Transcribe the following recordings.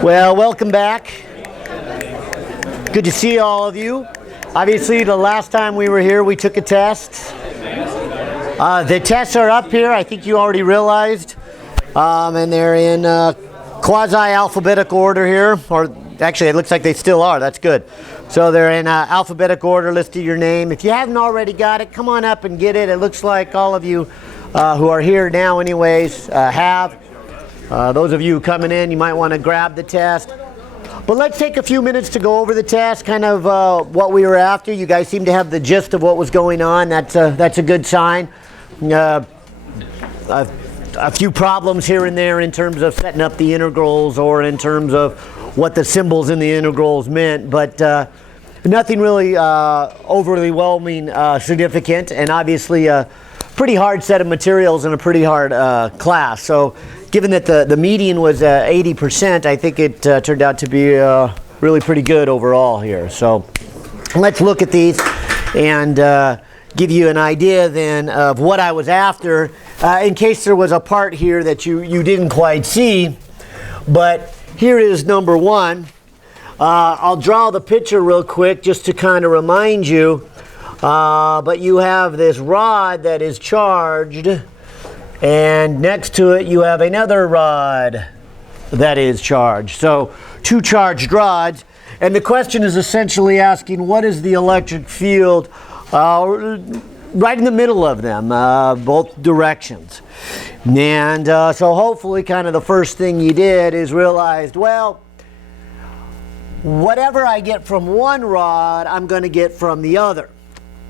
Well, welcome back. Good to see all of you. Obviously, the last time we were here, we took a test. The tests are up here. I think you already realized. And they're in quasi-alphabetical order here. Or actually, it looks like they still are. That's good. So they're in alphabetical order, listed your name. If you haven't already got it, come on up and get it. It looks like all of you who are here now anyways have. Those of you coming in, you might want to grab the test. But let's take a few minutes to go over the test, kind of what we were after. You guys seem to have the gist of what was going on. That's a good sign. A few problems here and there in terms of setting up the integrals or in terms of what the symbols in the integrals meant. But nothing really overly whelming significant, and obviously a pretty hard set of materials and a pretty hard class. So given that the median was 80%, I think it turned out to be really pretty good overall here. So let's look at these and give you an idea then of what I was after, in case there was a part here that you didn't quite see. But here is number one. I'll draw the picture real quick just to kind of remind you. But you have this rod that is charged, and next to it you have another rod that is charged. So two charged rods, and the question is essentially asking what is the electric field right in the middle of them, both directions. And so hopefully kind of the first thing you did is realized, well, whatever I get from one rod, I'm going to get from the other.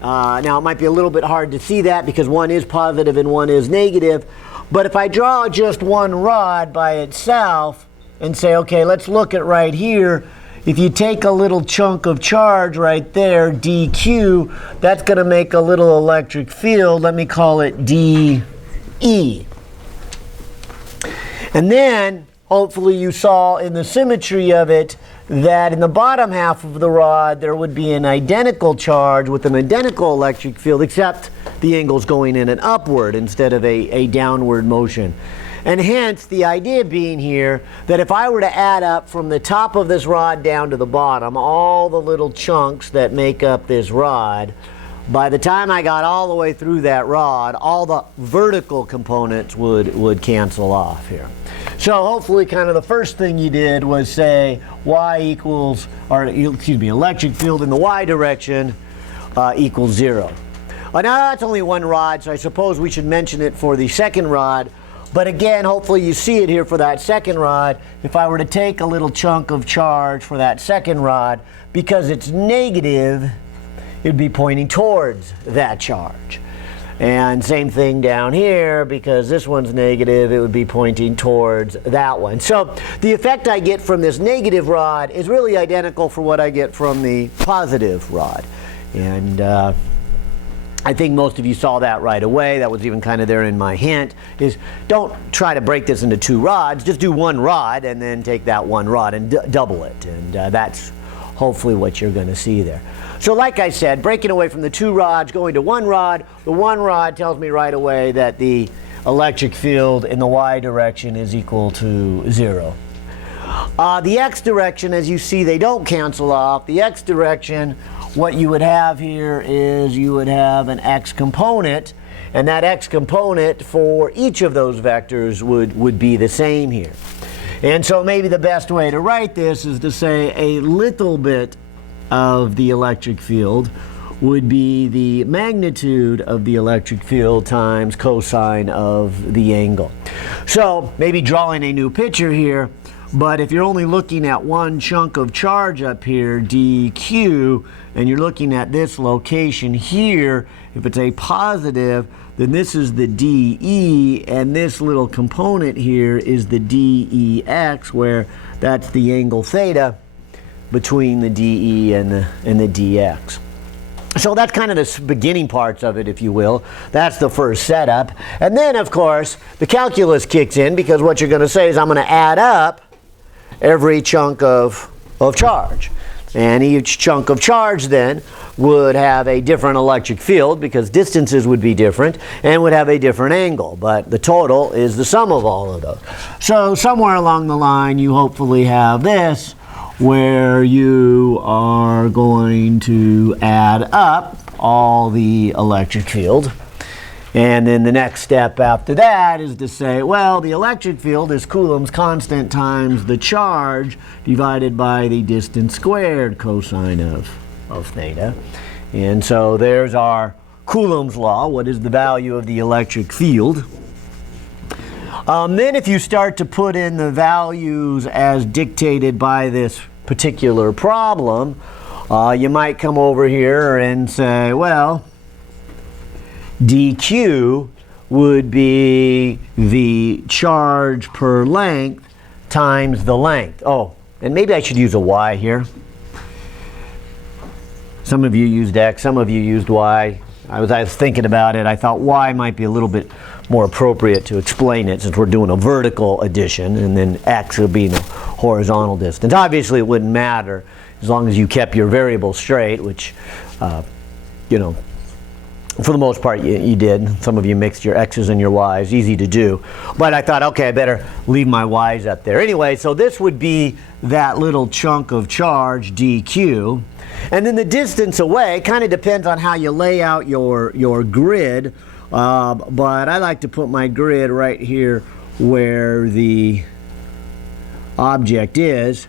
Now, it might be a little bit hard to see that because one is positive and one is negative. But if I draw just one rod by itself and say, okay, let's look at right here. If you take a little chunk of charge right there, dq, that's going to make a little electric field. Let me call it dE. And then, hopefully you saw in the symmetry of it that in the bottom half of the rod there would be an identical charge with an identical electric field, except the angle's going in an upward instead of a downward motion. And hence the idea being here that if I were to add up from the top of this rod down to the bottom all the little chunks that make up this rod, by the time I got all the way through that rod, all the vertical components would cancel off here. So hopefully kind of the first thing you did was say electric field in the y direction equals 0. Now that's only one rod, so I suppose we should mention it for the second rod. But again, hopefully you see it here for that second rod. If I were to take a little chunk of charge for that second rod, because it's negative, it'd be pointing towards that charge. And same thing down here, because this one's negative, it would be pointing towards that one. So the effect I get from this negative rod is really identical for what I get from the positive rod. And I think most of you saw that right away. That was even kind of there in my hint, is don't try to break this into two rods. Just do one rod and then take that one rod and double it. And that's hopefully what you're going to see there. So like I said, breaking away from the two rods, going to one rod, the one rod tells me right away that the electric field in the y direction is equal to 0. The x direction, as you see, they don't cancel off. The x direction, what you would have here is you would have an x component, and that x component for each of those vectors would be the same here. And so maybe the best way to write this is to say a little bit of the electric field would be the magnitude of the electric field times cosine of the angle. So maybe drawing a new picture here, but if you're only looking at one chunk of charge up here, dq, and you're looking at this location here, if it's a positive, then this is the dE, and this little component here is the dEx, where that's the angle theta between the dE and the dx. So that's kind of the beginning parts of it, if you will. That's the first setup. And then, of course, the calculus kicks in, because what you're going to say is I'm going to add up every chunk of charge. And each chunk of charge then would have a different electric field because distances would be different and would have a different angle. But the total is the sum of all of those. So somewhere along the line you hopefully have this where you are going to add up all the electric field. And then the next step after that is to say, well, the electric field is Coulomb's constant times the charge divided by the distance squared cosine of theta. And so there's our Coulomb's law. What is the value of the electric field? Then if you start to put in the values as dictated by this particular problem, you might come over here and say, well, dq would be the charge per length times the length. Oh, and maybe I should use a y here. Some of you used x, some of you used y. I was thinking about it. I thought y might be a little bit more appropriate to explain it since we're doing a vertical addition, and then x would be the horizontal distance. Obviously it wouldn't matter as long as you kept your variable straight, which you know, for the most part you did. Some of you mixed your x's and your y's, easy to do. But I thought, okay, I better leave my y's up there. Anyway, so this would be that little chunk of charge dq. And then the distance away kind of depends on how you lay out your grid. But I like to put my grid right here where the object is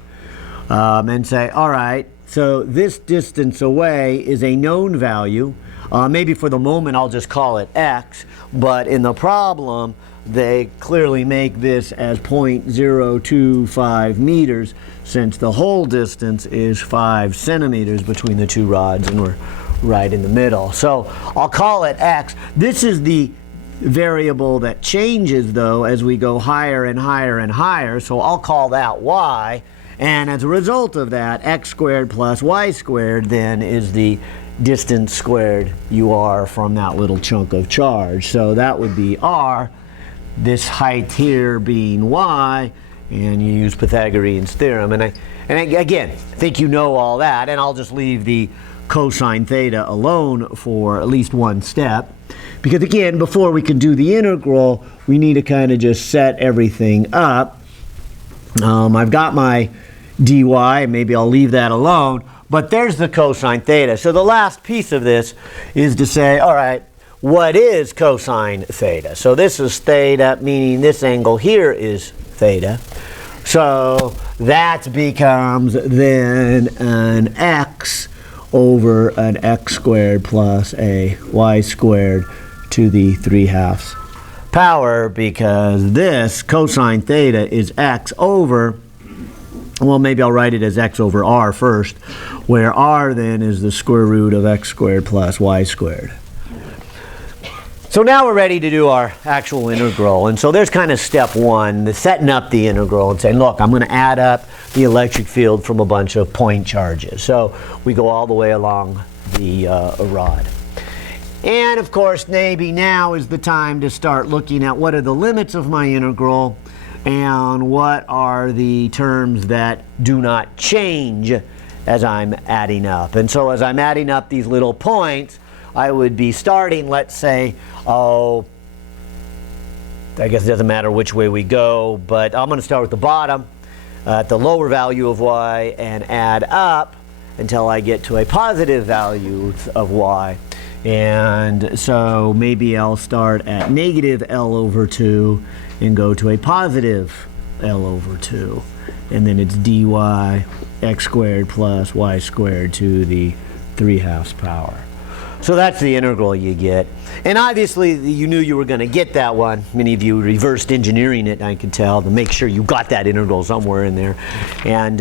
and say, all right, so this distance away is a known value. Maybe for the moment I'll just call it x, but in the problem they clearly make this as 0.025 meters since the whole distance is 5 centimeters between the two rods and we're right in the middle. So I'll call it x. This is the variable that changes though as we go higher and higher and higher, so I'll call that y. And as a result of that, x squared plus y squared then is the distance squared you are from that little chunk of charge. So that would be r, this height here being y, and you use Pythagorean's theorem. And again, I think you know all that, and I'll just leave the cosine theta alone for at least one step. Because again, before we can do the integral, we need to kind of just set everything up. I've got my dy, maybe I'll leave that alone, but there's the cosine theta. So the last piece of this is to say, all right, what is cosine theta? So this is theta, meaning this angle here is theta. So that becomes then an x over an x squared plus a y squared to the 3/2 power, because this cosine theta is x over, well, maybe I'll write it as x over r first, where r then is the square root of x squared plus y squared. So now we're ready to do our actual integral, and so there's kind of step one, the setting up the integral and saying, look, I'm going to add up the electric field from a bunch of point charges. So we go all the way along the rod. And of course, maybe now is the time to start looking at what are the limits of my integral and what are the terms that do not change as I'm adding up. And so as I'm adding up these little points, I would be starting, let's say, I guess it doesn't matter which way we go, but I'm going to start with the bottom at the lower value of y and add up until I get to a positive value of y. And so maybe I'll start at negative L over 2 and go to a positive L over 2. And then it's dy x squared plus y squared to the 3/2 power. So that's the integral you get. And obviously you knew you were going to get that one. Many of you reversed engineering it, I can tell, to make sure you got that integral somewhere in there. And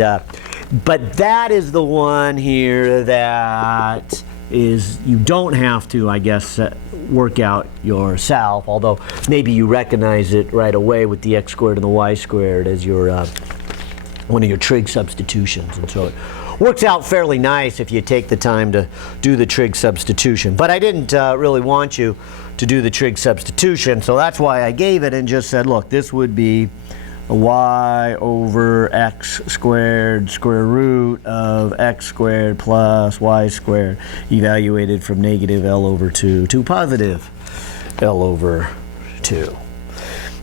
but that is the one here that is, you don't have to, I guess, work out yourself, although maybe you recognize it right away with the x squared and the y squared as your one of your trig substitutions. And so it works out fairly nice if you take the time to do the trig substitution. But I didn't really want you to do the trig substitution, so that's why I gave it and just said, look, this would be y over x squared square root of x squared plus y squared evaluated from negative L over 2 to positive L over 2.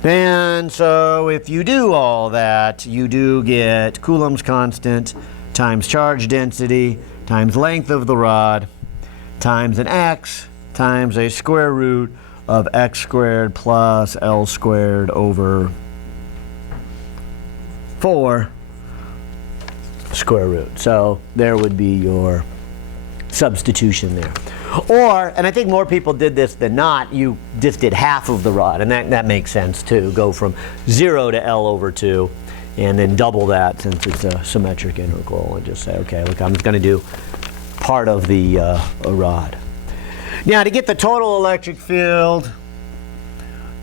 And so if you do all that, you do get Coulomb's constant times charge density times length of the rod times an x times a square root of x squared plus L squared over 4 square root. So there would be your substitution there. Or, and I think more people did this than not, you just did half of the rod, and that makes sense too. Go from 0 to L over 2, and then double that since it's a symmetric integral, and just say, okay, look, I'm going to do part of the rod. Now, to get the total electric field,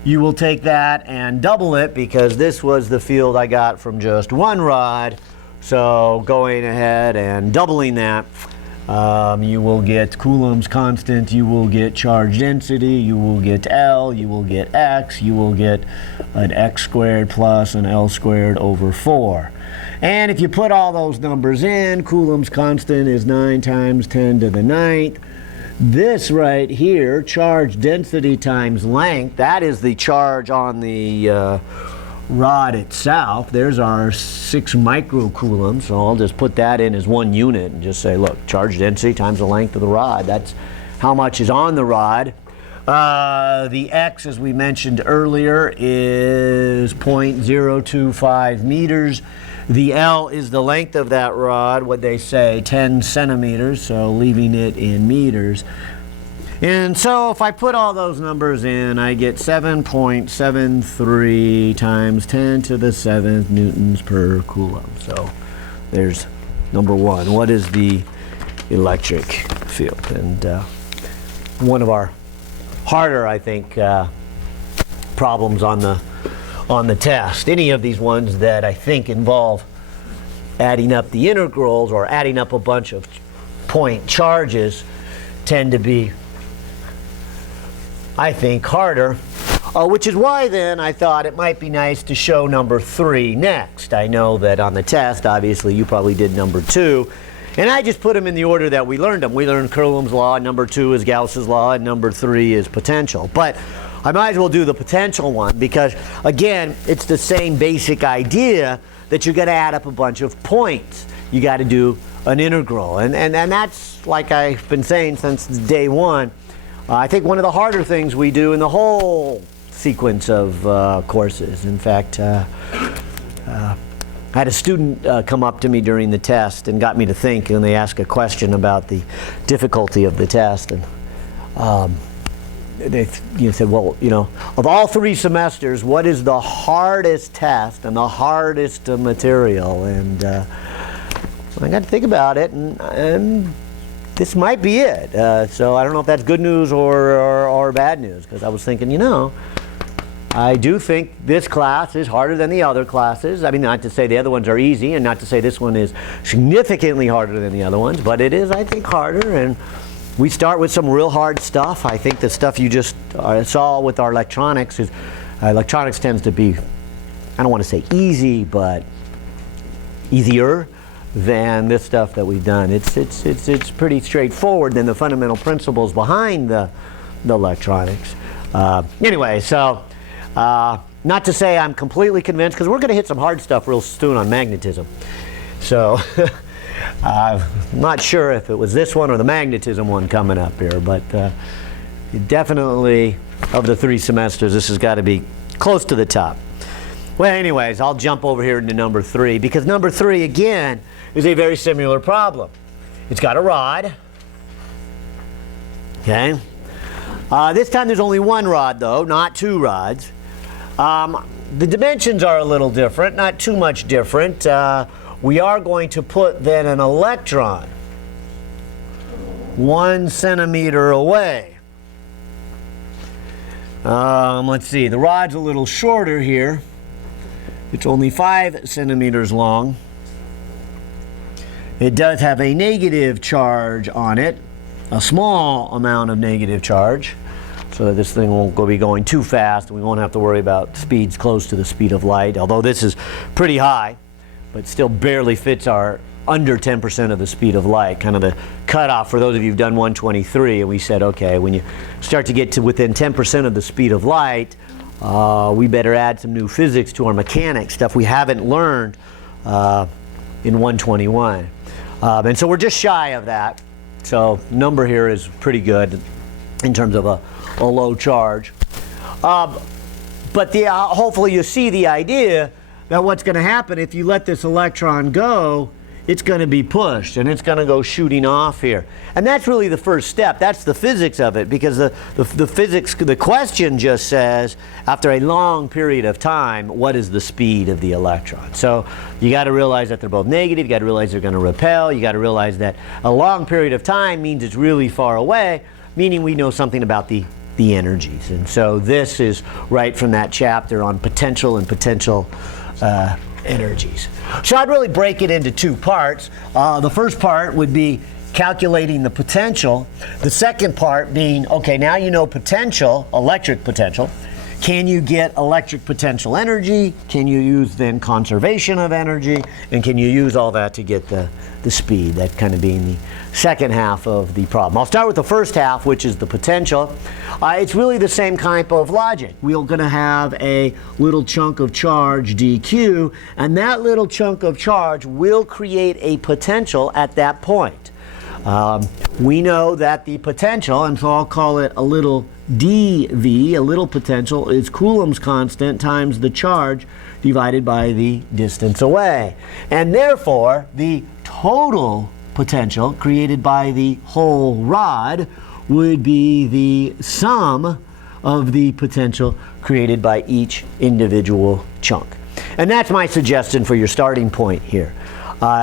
you will take that and double it, because this was the field I got from just one rod. So going ahead and doubling that, you will get Coulomb's constant, you will get charge density, you will get L, you will get X, you will get an X squared plus an L squared over 4. And if you put all those numbers in, Coulomb's constant is 9 times 10 to the 9th. This right here, charge density times length, that is the charge on the rod itself. There's our 6 microcoulombs, so I'll just put that in as one unit and just say, look, charge density times the length of the rod. That's how much is on the rod. The X, as we mentioned earlier, is 0.025 meters. The L is the length of that rod, what they say, 10 centimeters, so leaving it in meters. And so if I put all those numbers in, I get 7.73 times 10 to the 7th newtons per coulomb. So there's number one. What is the electric field? And one of our harder, I think, problems on the test. Any of these ones that I think involve adding up the integrals or adding up a bunch of point charges tend to be, I think, harder, which is why then I thought it might be nice to show number 3 next. I know that on the test, obviously, you probably did number 2, and I just put them in the order that we learned them. We learned Coulomb's law, number 2 is Gauss's law, and number 3 is potential. But I might as well do the potential one because, again, it's the same basic idea that you're going to add up a bunch of points. You got to do an integral, and that's, like I've been saying since day one, I think one of the harder things we do in the whole sequence of courses. In fact, I had a student come up to me during the test and got me to think, and they asked a question about the difficulty of the test, and they said, well, of all 3 semesters, what is the hardest test and the hardest material? And I got to think about it, and this might be it. So I don't know if that's good news or bad news, because I was thinking, I do think this class is harder than the other classes. I mean, not to say the other ones are easy, and not to say this one is significantly harder than the other ones, but it is, I think, harder. And we start with some real hard stuff. I think the stuff you just saw with our electronics is, electronics tends to be, I don't want to say easy, but easier than this stuff that we've done. It's pretty straightforward than the fundamental principles behind the electronics. Anyway, so not to say I'm completely convinced, because we're going to hit some hard stuff real soon on magnetism. So I'm not sure if it was this one or the magnetism one coming up here, but definitely of the 3 semesters, this has got to be close to the top. Well, anyways, I'll jump over here into number 3, because number 3, again, is a very similar problem. It's got a rod. Okay. This time there's only one rod, though, not 2 rods. The dimensions are a little different, not too much different. We are going to put then an electron 1 centimeter away. Let's see, the rod's a little shorter here. It's only 5 centimeters long. It does have a negative charge on it, a small amount of negative charge. so that this thing won't be going too fast, and we won't have to worry about speeds close to the speed of light, although this is pretty high, but still barely fits our under 10% of the speed of light, kind of the cutoff for those of you who've done 123, and we said, okay, when you start to get to within 10% of the speed of light, we better add some new physics to our mechanics, stuff we haven't learned in 121. And so we're just shy of that, so number here is pretty good in terms of a low charge. But hopefully you see the idea that what's going to happen if you let this electron go, it's going to be pushed and it's going to go shooting off here. And that's really the first step. That's the physics of it, because the physics, the question just says, after a long period of time, what is the speed of the electron? So you got to realize that they're both negative, you got to realize they're going to repel, you got to realize that a long period of time means it's really far away, meaning we know something about the energies. And so this is right from that chapter on potential and potential energies. So I'd really break it into two parts. The first part would be calculating the potential. The second part being, okay, now you know potential, electric potential. Can you get electric potential energy? Can you use then conservation of energy? And can you use all that to get the speed? That kind of being the second half of the problem. I'll start with the first half, which is the potential. It's really the same type of logic. We're going to have a little chunk of charge dq, and that little chunk of charge will create a potential at that point. We know that the potential, and so I'll call it a little dV, a little potential, is Coulomb's constant times the charge divided by the distance away. And therefore, the total potential created by the whole rod would be the sum of the potential created by each individual chunk. And that's my suggestion for your starting point here.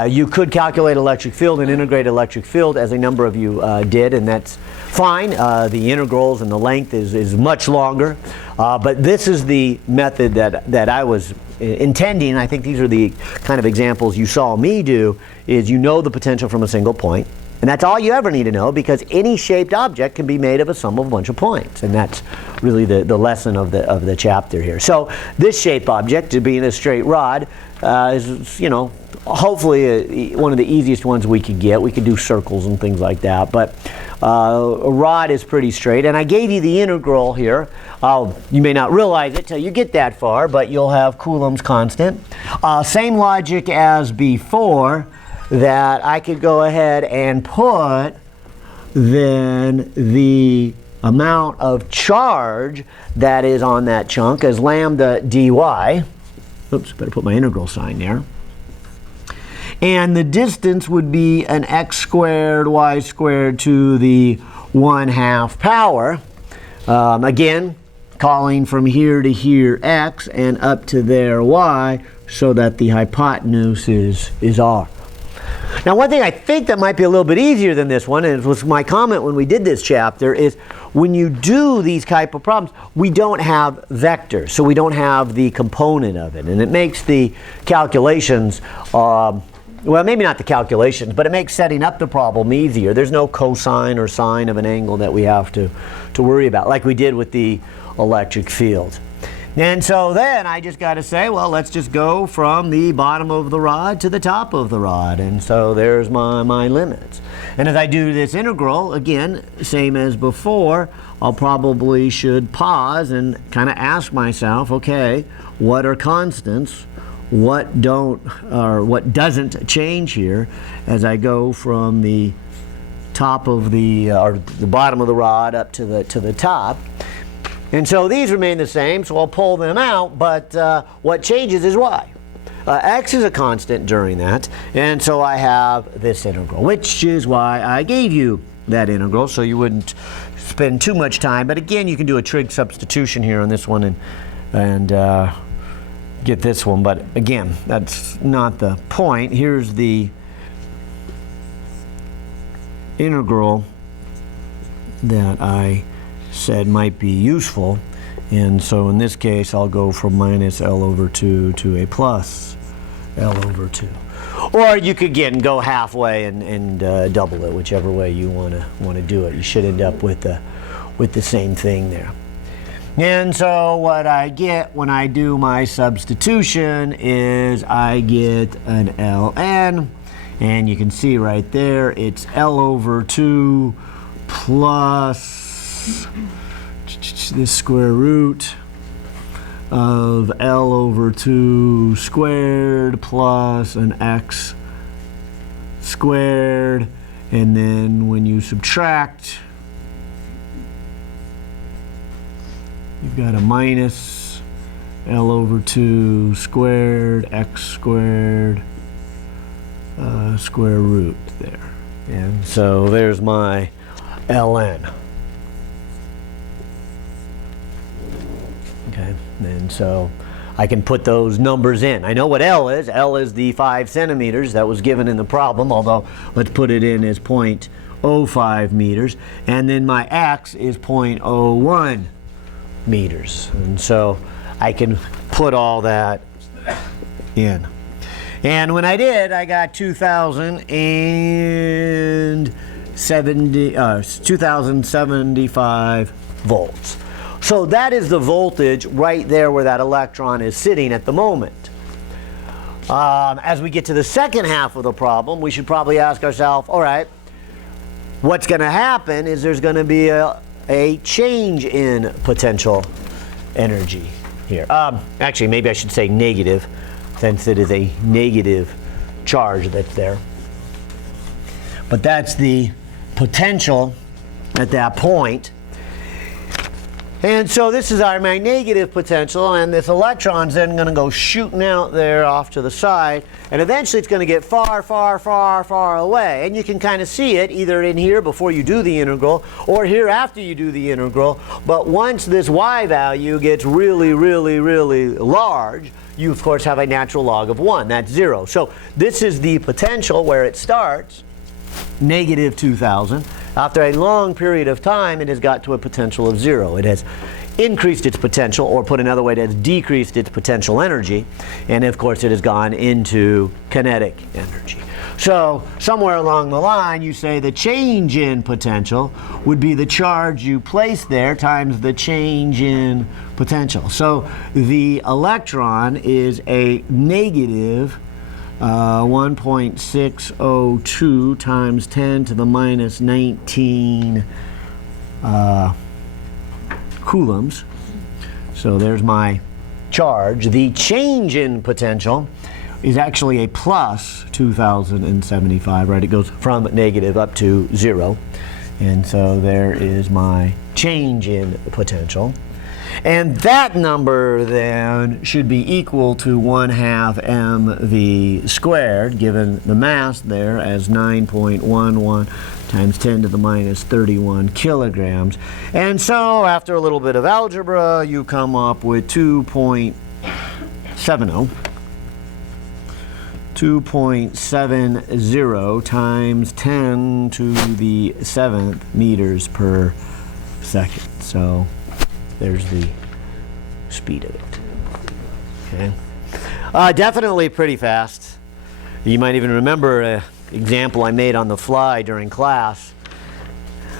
You could calculate electric field and integrate electric field, as a number of you did, and that's fine. The integrals and the length is much longer, but this is the method that I was intending. I think these are the kind of examples you saw me do, is you know the potential from a single point, and that's all you ever need to know, because any shaped object can be made of a sum of a bunch of points, and that's really the lesson of the chapter here. So this shape object, being a straight rod, is, you know, hopefully one of the easiest ones we could get. We could do circles and things like that, but a rod is pretty straight. And I gave you the integral here. You may not realize it till you get that far, but you'll have Coulomb's constant. Same logic as before, that I could go ahead and put then the amount of charge that is on that chunk as lambda dy. Oops, better put my integral sign there. And the distance would be an x squared y squared to the 1/2 power. Again, calling from here to here x and up to there y, so that the hypotenuse is r. Now, one thing I think that might be a little bit easier than this one, and it was my comment when we did this chapter, is when you do these type of problems, we don't have vectors, so we don't have the component of it. And it makes the calculations, well, maybe not the calculations, but it makes setting up the problem easier. There's no cosine or sine of an angle that we have to worry about, like we did with the electric field. And so then I just got to say, well, let's just go from the bottom of the rod to the top of the rod. And so there's my limits. And as I do this integral, again, same as before, I'll probably should pause and kind of ask myself, okay, what are constants? What doesn't change here as I go from the top of or the bottom of the rod up to the top? And so these remain the same, so I'll pull them out, but what changes is y. X is a constant during that, and so I have this integral, which is why I gave you that integral, so you wouldn't spend too much time. But again, you can do a trig substitution here on this one and get this one, but again, that's not the point. Here's the integral that I said might be useful, and so in this case I'll go from minus L over 2 to a plus L over 2. Or you could again go halfway and double it, whichever way you want to do it. You should end up with the with the same thing there. And so what I get when I do my substitution is I get an ln, and you can see right there it's L over 2 plus this square root of L over 2 squared plus an x squared, and then when you subtract, you've got a minus L over 2 squared x squared square root there. And so there's my ln. Okay, and so I can put those numbers in. I know what L is. L is the 5 centimeters that was given in the problem, although let's put it in as 0.05 meters. And then my x is 0.01 meters. And so I can put all that in. And when I did, I got 2075 volts. So that is the voltage right there where that electron is sitting at the moment. As we get to the second half of the problem, we should probably ask ourselves, all right, what's going to happen is there's going to be a change in potential energy here. Actually, maybe I should say negative, since it is a negative charge that's there. But that's the potential at that point. And so this is my negative potential, and this electron's then going to go shooting out there off to the side, and eventually it's going to get far, far, far, far away. And you can kind of see it either in here before you do the integral, or here after you do the integral. But once this y value gets really, really, really large, you of course have a natural log of 1. That's 0. So this is the potential where it starts, negative 2000. After a long period of time, it has got to a potential of 0. It has increased its potential, or put another way, it has decreased its potential energy. And of course, it has gone into kinetic energy. So somewhere along the line, you say the change in potential would be the charge you place there times the change in potential. So the electron is a negative 1.602 times 10 to the minus 19 coulombs. So there's my charge. The change in potential is actually a plus 2075, right? It goes from negative up to 0. And so there is my change in potential. And that number then should be equal to 1/2 mv squared, given the mass there as 9.11 times 10 to the minus 31 kilograms. And so after a little bit of algebra, you come up with 2.70 times 10 to the 7th meters per second. So there's the speed of it. Okay. Definitely pretty fast. You might even remember an example I made on the fly during class,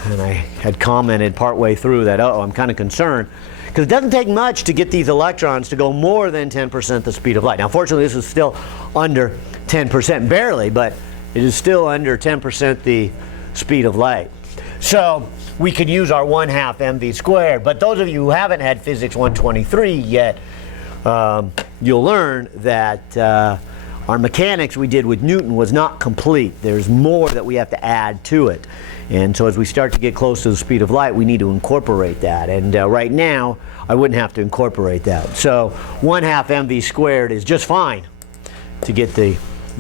and I had commented partway through that, I'm kind of concerned, because it doesn't take much to get these electrons to go more than 10% the speed of light. Now, fortunately, this is still under 10%, barely, but it is still under 10% the speed of light. So we could use our 1/2 mv squared. But those of you who haven't had Physics 123 yet, you'll learn that our mechanics we did with Newton was not complete. There's more that we have to add to it. And so as we start to get close to the speed of light, we need to incorporate that. And right now, I wouldn't have to incorporate that. So 1/2 mv squared is just fine to get the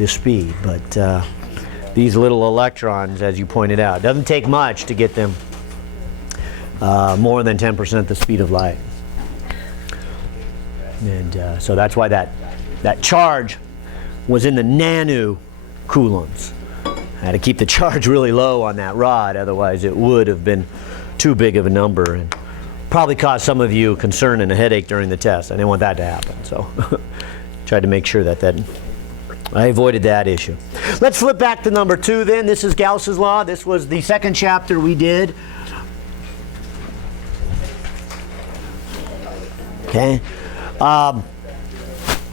speed. But these little electrons, as you pointed out, it doesn't take much to get them more than 10% the speed of light. And so that's why that charge was in the nanocoulombs. I had to keep the charge really low on that rod, otherwise it would have been too big of a number and probably caused some of you concern and a headache during the test. I didn't want that to happen, so tried to make sure that I avoided that issue. Let's flip back to number 2 then. This is Gauss's law. This was the second chapter we did. Okay.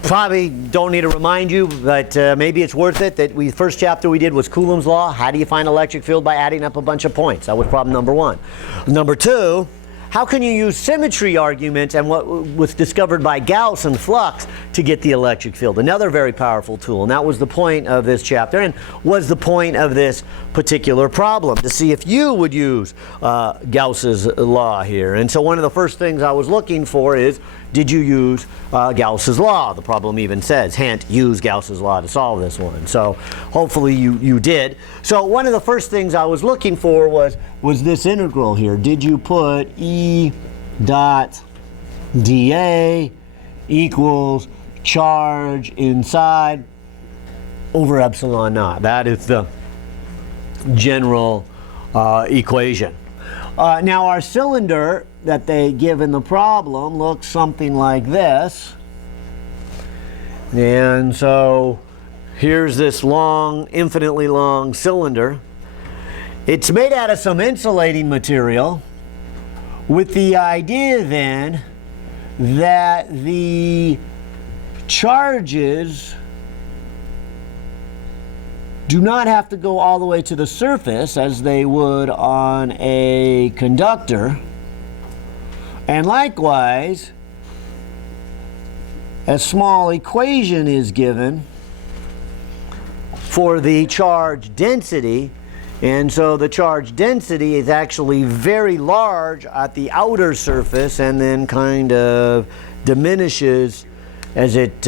Probably don't need to remind you, but maybe it's worth it that first chapter we did was Coulomb's law. How do you find electric field? By adding up a bunch of points. That was problem number one. Number two, how can you use symmetry argument and what was discovered by Gauss and flux to get the electric field? Another very powerful tool, and that was the point of this chapter and was the point of this particular problem, to see if you would use Gauss's law here. And so one of the first things I was looking for is, did you use Gauss's law? The problem even says, hint, use Gauss's law to solve this one. So hopefully you did. So one of the first things I was looking for was this integral here. Did you put E dot dA equals charge inside over epsilon naught? That is the general equation. Now our cylinder that they give in the problem looks something like this. And so here's this long, infinitely long cylinder. It's made out of some insulating material with the idea then that the charges do not have to go all the way to the surface as they would on a conductor. And likewise, a small equation is given for the charge density, and so the charge density is actually very large at the outer surface and then kind of diminishes as it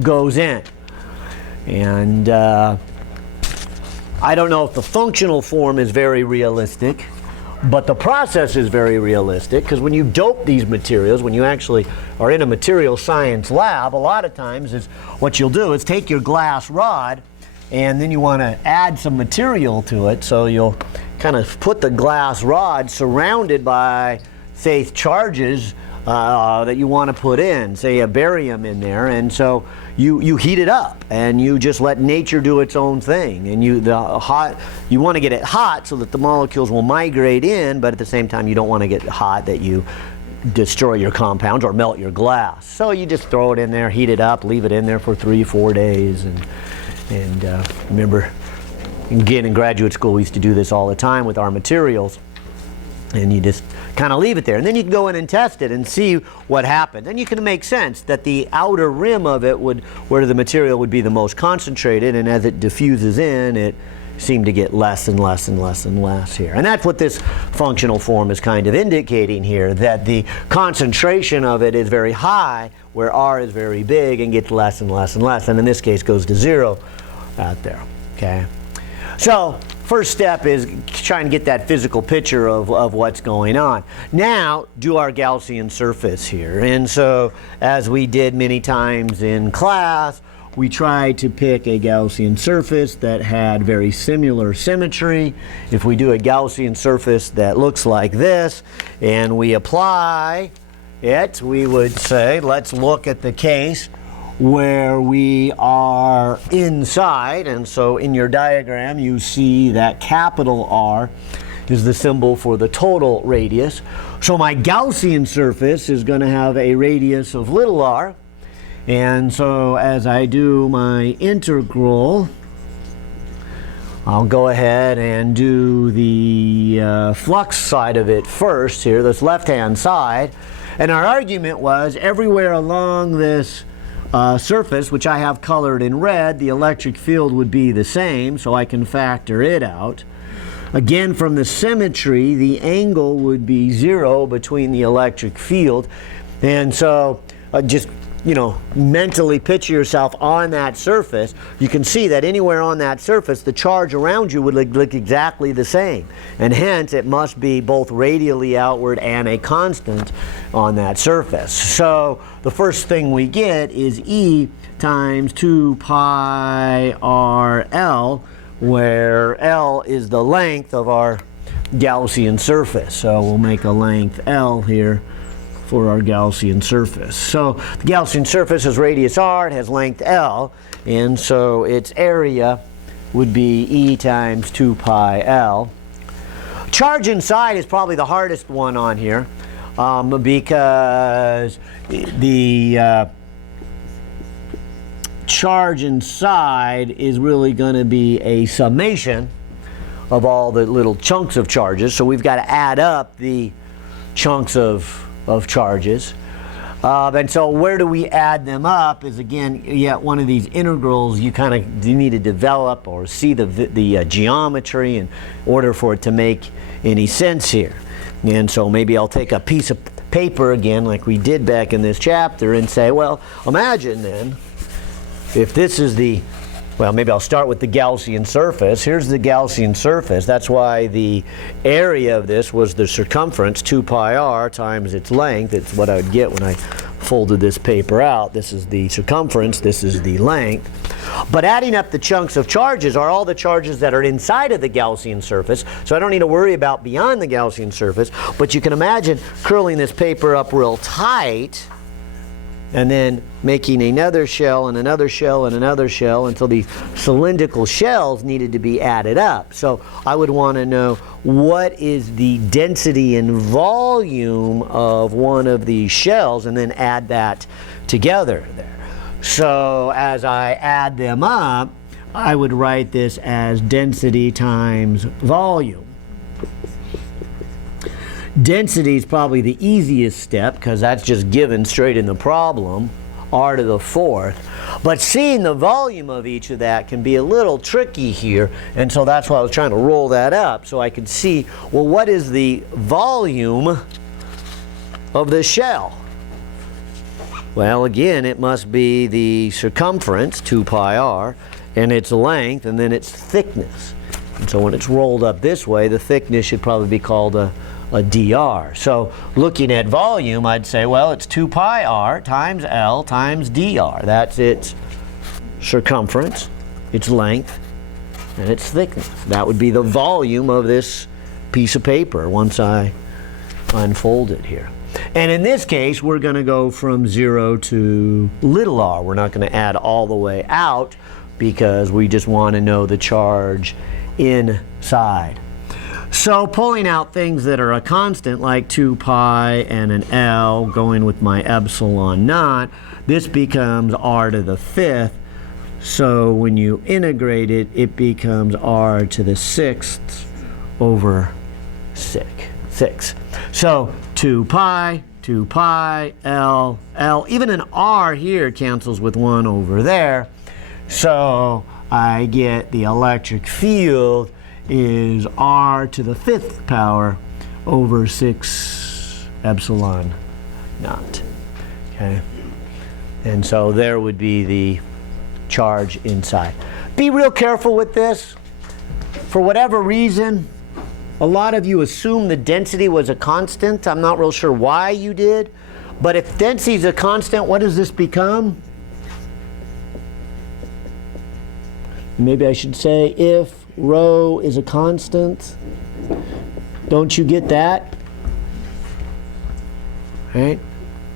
goes in. And I don't know if the functional form is very realistic, but the process is very realistic, because when you dope these materials, when you actually are in a material science lab, a lot of times is what you'll do is take your glass rod and then you want to add some material to it. So you'll kind of put the glass rod surrounded by, say, charges that you want to put in, say a barium in there, and so you heat it up and you just let nature do its own thing, and you want to get it hot so that the molecules will migrate in, but at the same time you don't want to get hot that you destroy your compounds or melt your glass. So you just throw it in there, heat it up, leave it in there for 3-4 days, and remember, again, in graduate school we used to do this all the time with our materials. And you just kind of leave it there. And then you can go in and test it and see what happens. And you can make sense that the outer rim of it where the material would be the most concentrated, and as it diffuses in, it seemed to get less and less and less and less here. And that's what this functional form is kind of indicating here, that the concentration of it is very high, where R is very big and gets less and less and less. And in this case goes to 0 out there. Okay. So first step is trying to get that physical picture of what's going on. Now do our Gaussian surface here. And so as we did many times in class, we tried to pick a Gaussian surface that had very similar symmetry. If we do a Gaussian surface that looks like this and we apply it, we would say, let's look at the case where we are inside. And so in your diagram you see that capital R is the symbol for the total radius. So my Gaussian surface is going to have a radius of little r. And so as I do my integral, I'll go ahead and do the flux side of it first here, this left-hand side. And our argument was everywhere along this surface, which I have colored in red, the electric field would be the same, so I can factor it out. Again, from the symmetry, the angle would be 0 between the electric field. And so just, you know, mentally picture yourself on that surface. You can see that anywhere on that surface, the charge around you would look exactly the same. And hence, it must be both radially outward and a constant on that surface. So the first thing we get is E times 2 pi RL, where L is the length of our Gaussian surface. So we'll make a length L here for our Gaussian surface. So the Gaussian surface has radius r, it has length L, and so its area would be E times 2 pi L. Charge inside is probably the hardest one on here. because the charge inside is really going to be a summation of all the little chunks of charges. So we've got to add up the chunks of charges. And so where do we add them up is, again, one of these integrals you need to develop or see the geometry in order for it to make any sense here. And so maybe I'll take a piece of paper again like we did back in this chapter and say, well, imagine then if this is maybe I'll start with the Gaussian surface. Here's the Gaussian surface. That's why the area of this was the circumference, 2 pi r times its length. It's what I would get when I folded this paper out. This is the circumference, this is the length. But adding up the chunks of charges are all the charges that are inside of the Gaussian surface. So I don't need to worry about beyond the Gaussian surface. But you can imagine curling this paper up real tight and then making another shell and another shell and another shell until the cylindrical shells needed to be added up. So I would want to know what is the density and volume of one of these shells and then add that together there. So as I add them up, I would write this as density times volume. Density is probably the easiest step because that's just given straight in the problem, r to the 4th. But seeing the volume of each of that can be a little tricky here, and so that's why I was trying to roll that up so I could see, well, what is the volume of the shell? Well, again, it must be the circumference, 2 pi r, and its length, and then its thickness. And so when it's rolled up this way, the thickness should probably be called a dr. So looking at volume, I'd say, well, it's 2 pi r times L times dr. That's its circumference, its length, and its thickness. That would be the volume of this piece of paper once I unfold it here. And in this case, we're going to go from 0 to little r. We're not going to add all the way out because we just want to know the charge inside. So pulling out things that are a constant like 2 pi and an L, going with my epsilon naught, this becomes r to the 5th. So when you integrate it, it becomes r to the 6th over 6. So 2 pi, L, even an r here cancels with 1 over there. So I get the electric field is r to the 5th power over 6 epsilon naught. Okay? And so there would be the charge inside. Be real careful with this. For whatever reason, a lot of you assume the density was a constant. I'm not real sure why you did. But if density is a constant, what does this become? Maybe I should say if rho is a constant. Don't you get that? Right?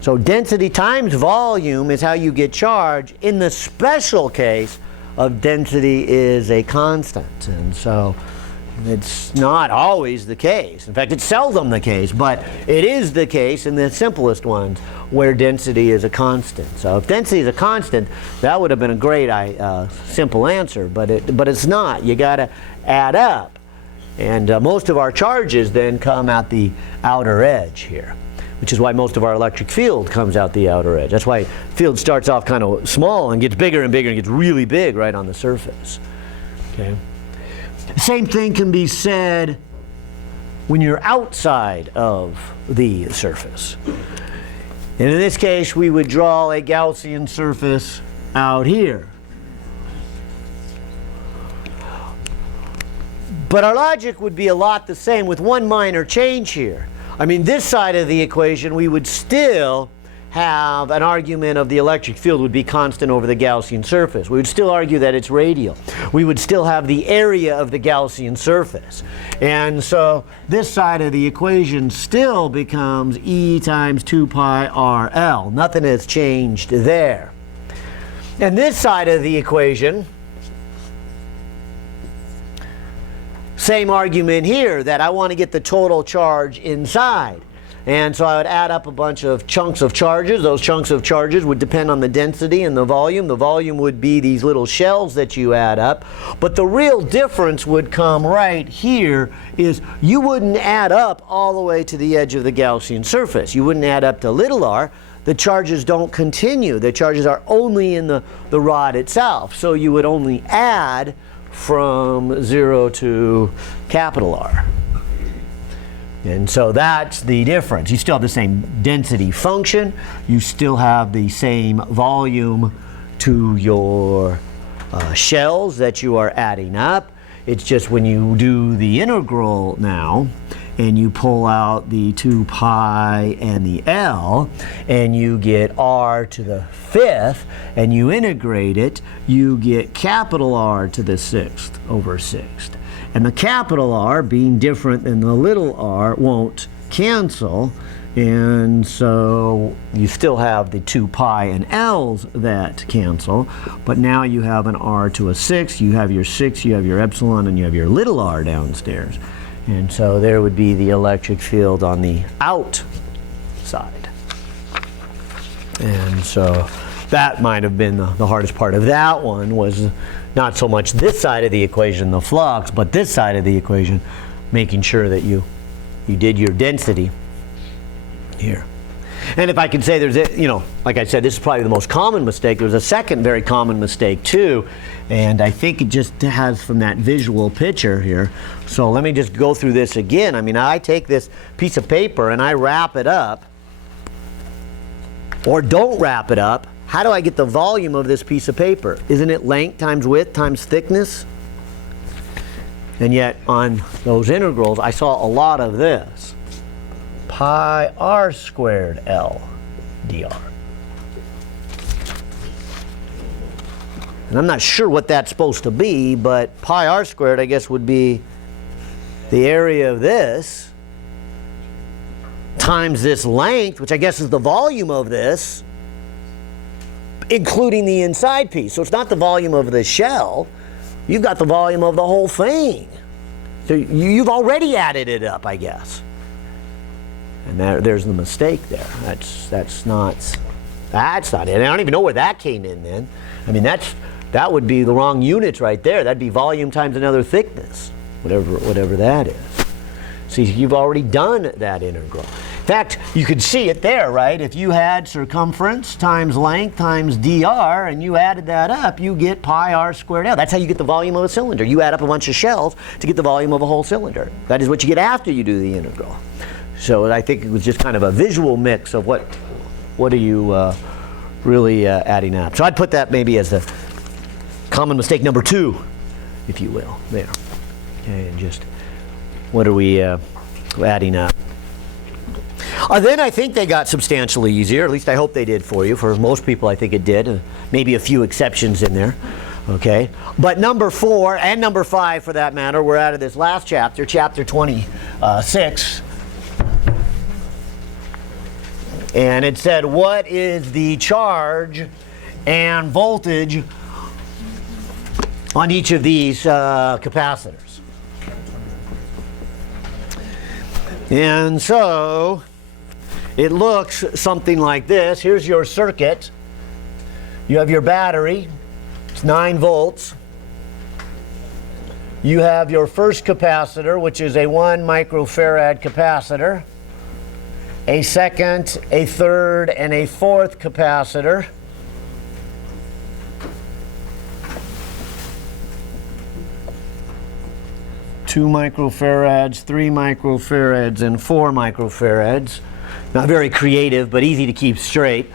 So density times volume is how you get charge in the special case of density is a constant. And so it's not always the case. In fact, it's seldom the case, but it is the case in the simplest ones where density is a constant. So if density is a constant, that would have been a great simple answer, but it's not. You got to add up. And most of our charges then come at the outer edge here, which is why most of our electric field comes out the outer edge. That's why field starts off kind of small and gets bigger and bigger and gets really big right on the surface. Okay. The same thing can be said when you're outside of the surface. And in this case, we would draw a Gaussian surface out here. But our logic would be a lot the same with one minor change here. I mean, this side of the equation, we would still have an argument of the electric field would be constant over the Gaussian surface. We would still argue that it's radial. We would still have the area of the Gaussian surface. And so this side of the equation still becomes E times 2 pi RL. Nothing has changed there. And this side of the equation, same argument here, that I want to get the total charge inside. And so I would add up a bunch of chunks of charges. Those chunks of charges would depend on the density and the volume. The volume would be these little shells that you add up. But the real difference would come right here is you wouldn't add up all the way to the edge of the Gaussian surface. You wouldn't add up to little r. The charges don't continue. The charges are only in the rod itself. So you would only add from 0 to capital R. And so that's the difference. You still have the same density function. You still have the same volume to your shells that you are adding up. It's just when you do the integral now, and you pull out the 2 pi and the L, and you get r to the 5th, and you integrate it, you get capital R to the 6th over 6th. And the capital R, being different than the little r, won't cancel, and so you still have the 2 pi and L's that cancel, but now you have an r to a 6, you have your 6, you have your epsilon, and you have your little r downstairs. And so there would be the electric field on the outside. And so that might have been the hardest part of that one, was not so much this side of the equation, the flux, but this side of the equation, making sure that you did your density here. And if I could say there's, like I said, this is probably the most common mistake. There's a second very common mistake too, and I think it just has from that visual picture here. So let me just go through this again. I mean, I take this piece of paper and I wrap it up, or don't wrap it up. How do I get the volume of this piece of paper? Isn't it length times width times thickness? And yet on those integrals, I saw a lot of this. Pi r squared L dr. And I'm not sure what that's supposed to be, but pi r squared, I guess, would be the area of this times this length, which I guess is the volume of this, including the inside piece. So it's not the volume of the shell. You've got the volume of the whole thing. So you've already added it up, I guess. And there's the mistake there. That's not it. And I don't even know where that came in then. I mean, that would be the wrong units right there. That'd be volume times another thickness, whatever that is. See, you've already done that integral. In fact, you could see it there, right? If you had circumference times length times dr, and you added that up, you get pi r squared L. That's how you get the volume of a cylinder. You add up a bunch of shells to get the volume of a whole cylinder. That is what you get after you do the integral. So I think it was just kind of a visual mix of what are you really adding up. So I'd put that maybe as the common mistake number 2, if you will, there. Okay, and just what are we adding up? Then I think they got substantially easier. At least I hope they did for you. For most people, I think it did. Maybe a few exceptions in there. Okay, but number 4 and number 5, for that matter, we're out of this last chapter, chapter 26. And it said, what is the charge and voltage on each of these capacitors? And so it looks something like this. Here's your circuit. You have your battery. It's 9 volts. You have your first capacitor, which is a 1 microfarad capacitor. A second, a third, and a fourth capacitor. Two microfarads, 3 microfarads, and 4 microfarads. Not very creative, but easy to keep straight.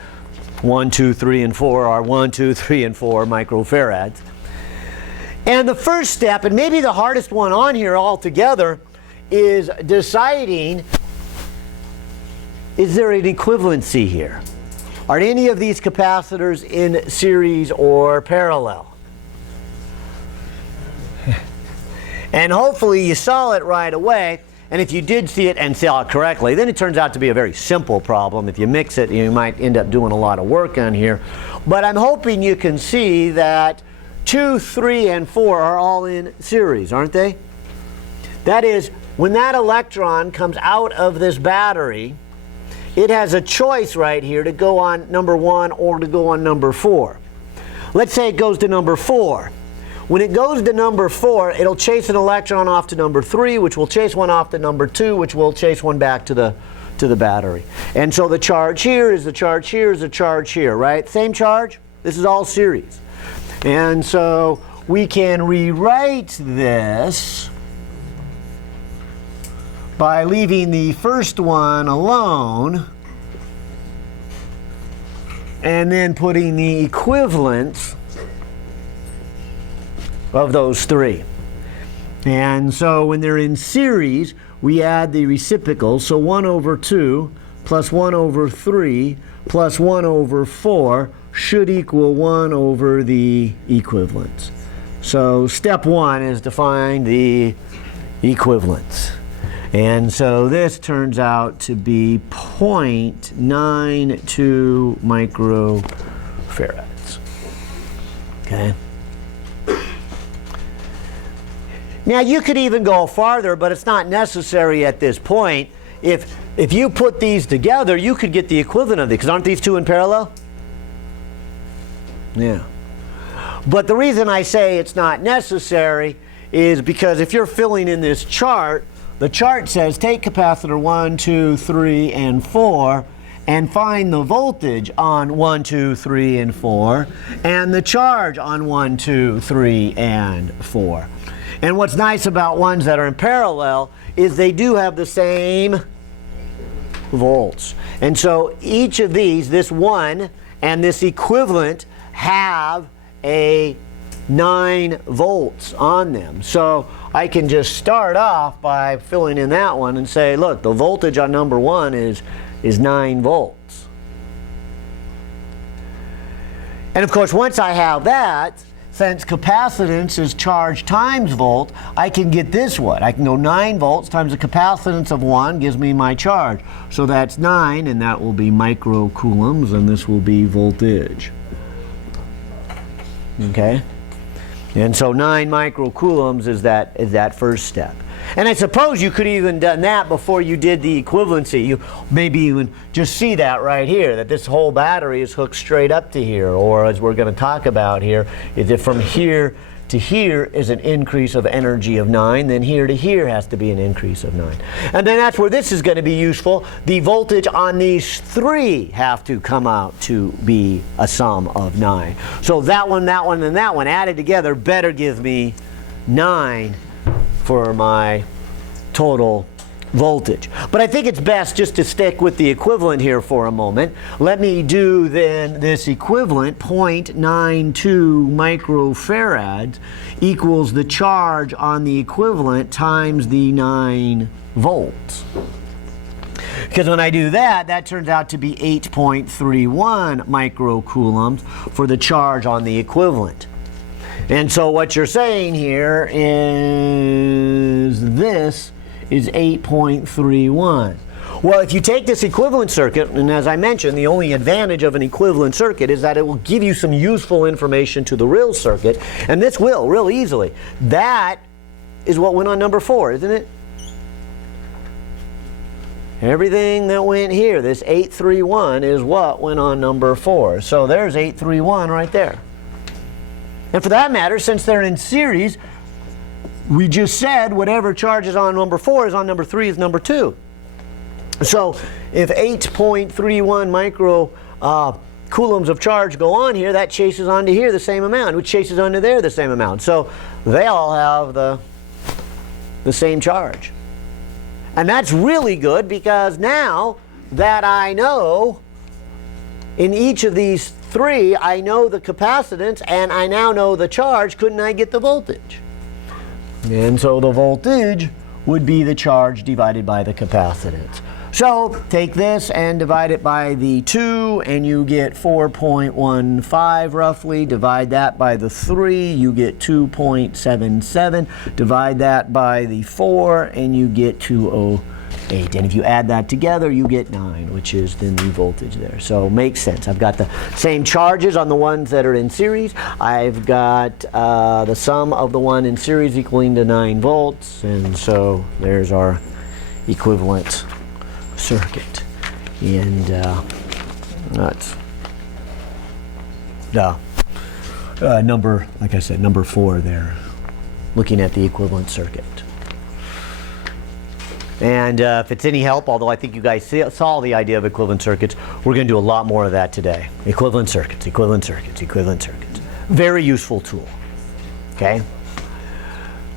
1, 2, 3, and 4 are 1, 2, 3, and 4 microfarads. And the first step, and maybe the hardest one on here altogether, is deciding, is there an equivalency here? Are any of these capacitors in series or parallel? And hopefully you saw it right away. And if you did see it and saw it correctly, then it turns out to be a very simple problem. If you mix it, you might end up doing a lot of work on here. But I'm hoping you can see that 2, 3, and 4 are all in series, aren't they? That is, when that electron comes out of this battery, it has a choice right here to go on number 1 or to go on number 4. Let's say it goes to number 4. When it goes to number 4, it'll chase an electron off to number 3, which will chase one off to number 2, which will chase one back to the battery. And so the charge here is the charge here is the charge here, right? Same charge. This is all series. And so we can rewrite this by leaving the first one alone and then putting the equivalents of those 3. And so when they're in series, we add the reciprocals. So 1 over 2 plus 1 over 3 plus 1 over 4 should equal 1 over the equivalents. So step 1 is to find the equivalents. And so this turns out to be 0.92 microfarads. Okay. Now you could even go farther, but it's not necessary at this point. If you put these together, you could get the equivalent of these, because aren't these two in parallel? Yeah. But the reason I say it's not necessary is because if you're filling in this chart, the chart says take capacitor 1, 2, 3, and 4 and find the voltage on 1, 2, 3, and 4 and the charge on 1, 2, 3, and 4. And what's nice about ones that are in parallel is they do have the same volts. And so each of these, this one and this equivalent, have a 9 volts on them. So I can just start off by filling in that one and say, look, the voltage on number 1 is 9 volts. And of course, once I have that, since capacitance is charge times volt, I can get this one. I can go 9 volts times the capacitance of 1 gives me my charge. So that's 9, and that will be microcoulombs, and this will be voltage. Okay? And so 9 microcoulombs is that first step. And I suppose you could even done that before you did the equivalency. You maybe even just see that right here, that this whole battery is hooked straight up to here, or as we're going to talk about here, is that from here to here is an increase of energy of 9, then here to here has to be an increase of 9. And then that's where this is going to be useful. The voltage on these 3 have to come out to be a sum of 9. So that one, and that one added together better give me 9 for my total voltage. But I think it's best just to stick with the equivalent here for a moment. Let me do then this equivalent, 0.92 microfarads equals the charge on the equivalent times the 9 volts. Because when I do that, that turns out to be 8.31 microcoulombs for the charge on the equivalent. And so what you're saying here is this is 8.31. Well, if you take this equivalent circuit, and as I mentioned, the only advantage of an equivalent circuit is that it will give you some useful information to the real circuit, and this will, real easily. That is what went on number 4, isn't it? Everything that went here, this 831, is what went on number 4. So there's 831 right there. And for that matter, since they're in series, we just said whatever charge is on number 4 is on number 3 is number 2. So if 8.31 micro coulombs of charge go on here, that chases onto here the same amount, which chases onto there the same amount. So they all have the same charge. And that's really good, because now that I know in each of these 3, I know the capacitance and I now know the charge, couldn't I get the voltage? And so the voltage would be the charge divided by the capacitance. So take this and divide it by the 2 and you get 4.15 roughly. Divide that by the 3, you get 2.77. Divide that by the 4 and you get 208. And if you add that together, you get 9, which is then the voltage there. So makes sense. I've got the same charges on the ones that are in series. I've got the sum of the one in series equaling to 9 volts. And so there's our equivalent circuit. And that's number, like I said, number 4 there, looking at the equivalent circuit. And if it's any help, although I think you guys saw the idea of equivalent circuits, we're going to do a lot more of that today. Equivalent circuits, equivalent circuits, equivalent circuits. Very useful tool. Okay?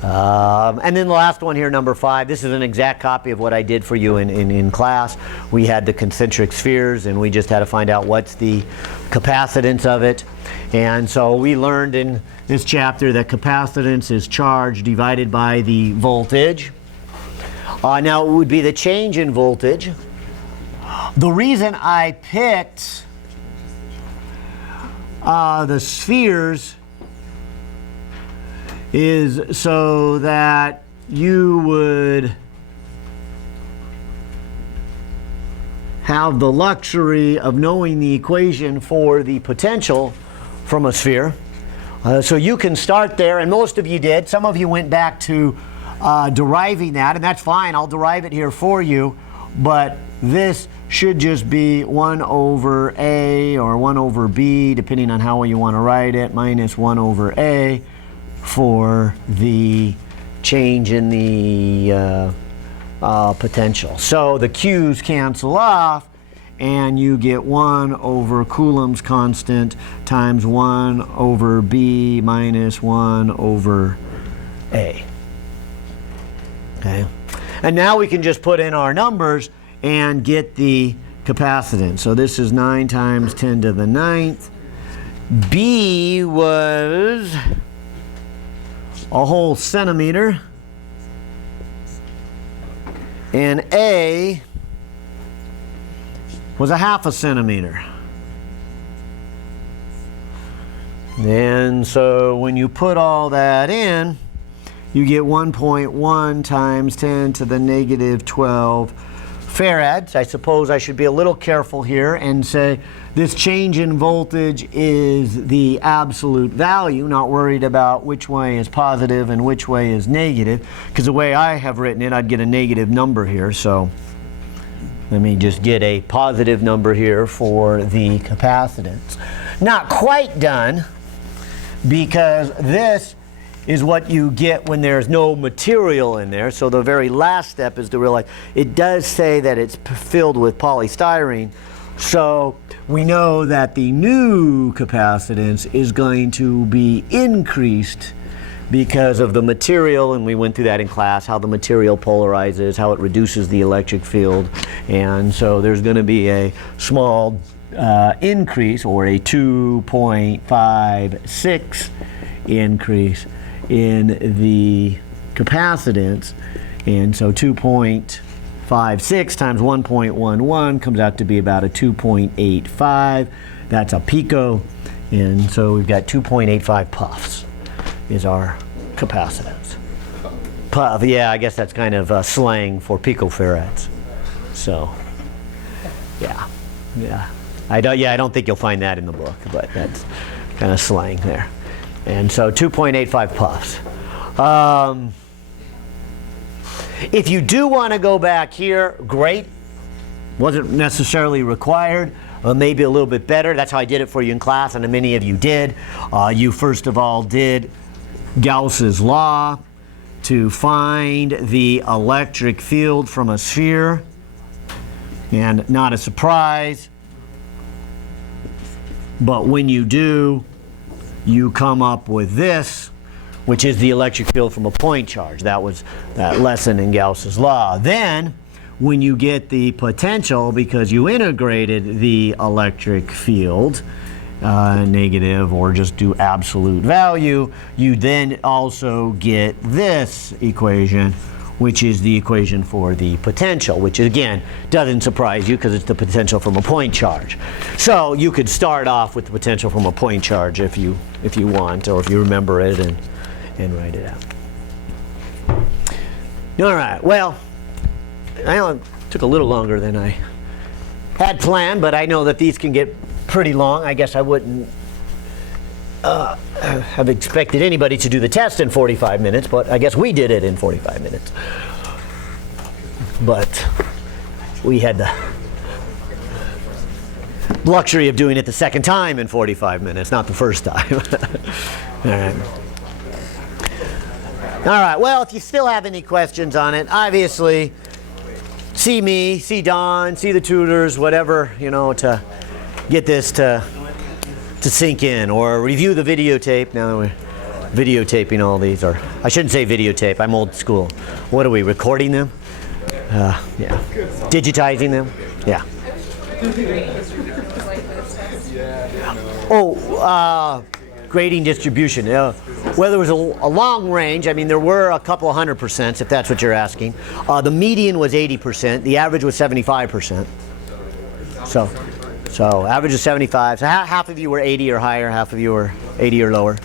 And then the last one here, number 5. This is an exact copy of what I did for you in class. We had the concentric spheres, and we just had to find out what's the capacitance of it. And so we learned in this chapter that capacitance is charge divided by the voltage. Now it would be the change in voltage. The reason I picked the spheres is so that you would have the luxury of knowing the equation for the potential from a sphere. So you can start there, and most of you did. Some of you went back to deriving that, and that's fine. I'll derive it here for you, but this should just be 1 over A or 1 over B, depending on how you want to write it, minus 1 over A for the change in the potential. So the Q's cancel off, and you get 1 over Coulomb's constant times 1 over B minus 1 over A. Okay. And now we can just put in our numbers and get the capacitance. So this is 9 times 10 to the 9th. B was a whole centimeter. And A was a half a centimeter. And so when you put all that in, you get 1.1 times 10 to the negative 12 farads. I suppose I should be a little careful here and say this change in voltage is the absolute value, not worried about which way is positive and which way is negative, because the way I have written it, I'd get a negative number here. So let me just get a positive number here for the capacitance. Not quite done, because this is what you get when there's no material in there. So the very last step is to realize it does say that it's filled with polystyrene. So we know that the new capacitance is going to be increased because of the material, and we went through that in class, how the material polarizes, how it reduces the electric field. And so there's going to be a small increase, or a 2.56 increase in the capacitance. And so 2.56 times 1.11 comes out to be about a 2.85. That's a pico. And so we've got 2.85 puffs is our capacitance. Puff, yeah, I guess that's kind of slang for picofarads. So, yeah. I don't think you'll find that in the book, but that's kind of slang there. And so 2.85 puffs. If you do want to go back here, great. Wasn't necessarily required. Maybe a little bit better. That's how I did it for you in class, and many of you did. You first of all did Gauss's law to find the electric field from a sphere. And not a surprise, but when you do, you come up with this, which is the electric field from a point charge. That was that lesson in Gauss's law. Then, when you get the potential, because you integrated the electric field, negative, or just do absolute value, you then also get this equation, which is the equation for the potential, which again doesn't surprise you because it's the potential from a point charge. So you could start off with the potential from a point charge if you want, or if you remember it, and write it out. All right, well, I know it took a little longer than I had planned, but I know that these can get pretty long. I guess I wouldn't have expected anybody to do the test in 45 minutes, but I guess we did it in 45 minutes. But we had to luxury of doing it the second time in 45 minutes, not the first time. All right. All right, well, if you still have any questions on it, obviously, see me, see Don, see the tutors, whatever, you know, to get this to sink in, or review the videotape. Now that we're videotaping all these, or I shouldn't say videotape, I'm old school. What are we, recording them? Yeah. Digitizing them? Yeah. Oh, grading distribution. Well, there was a long range. I mean, there were a couple of 100%, if that's what you're asking. The median was 80%. The average was 75%. So average is 75. So half of you were 80 or higher. Half of you were 80 or lower.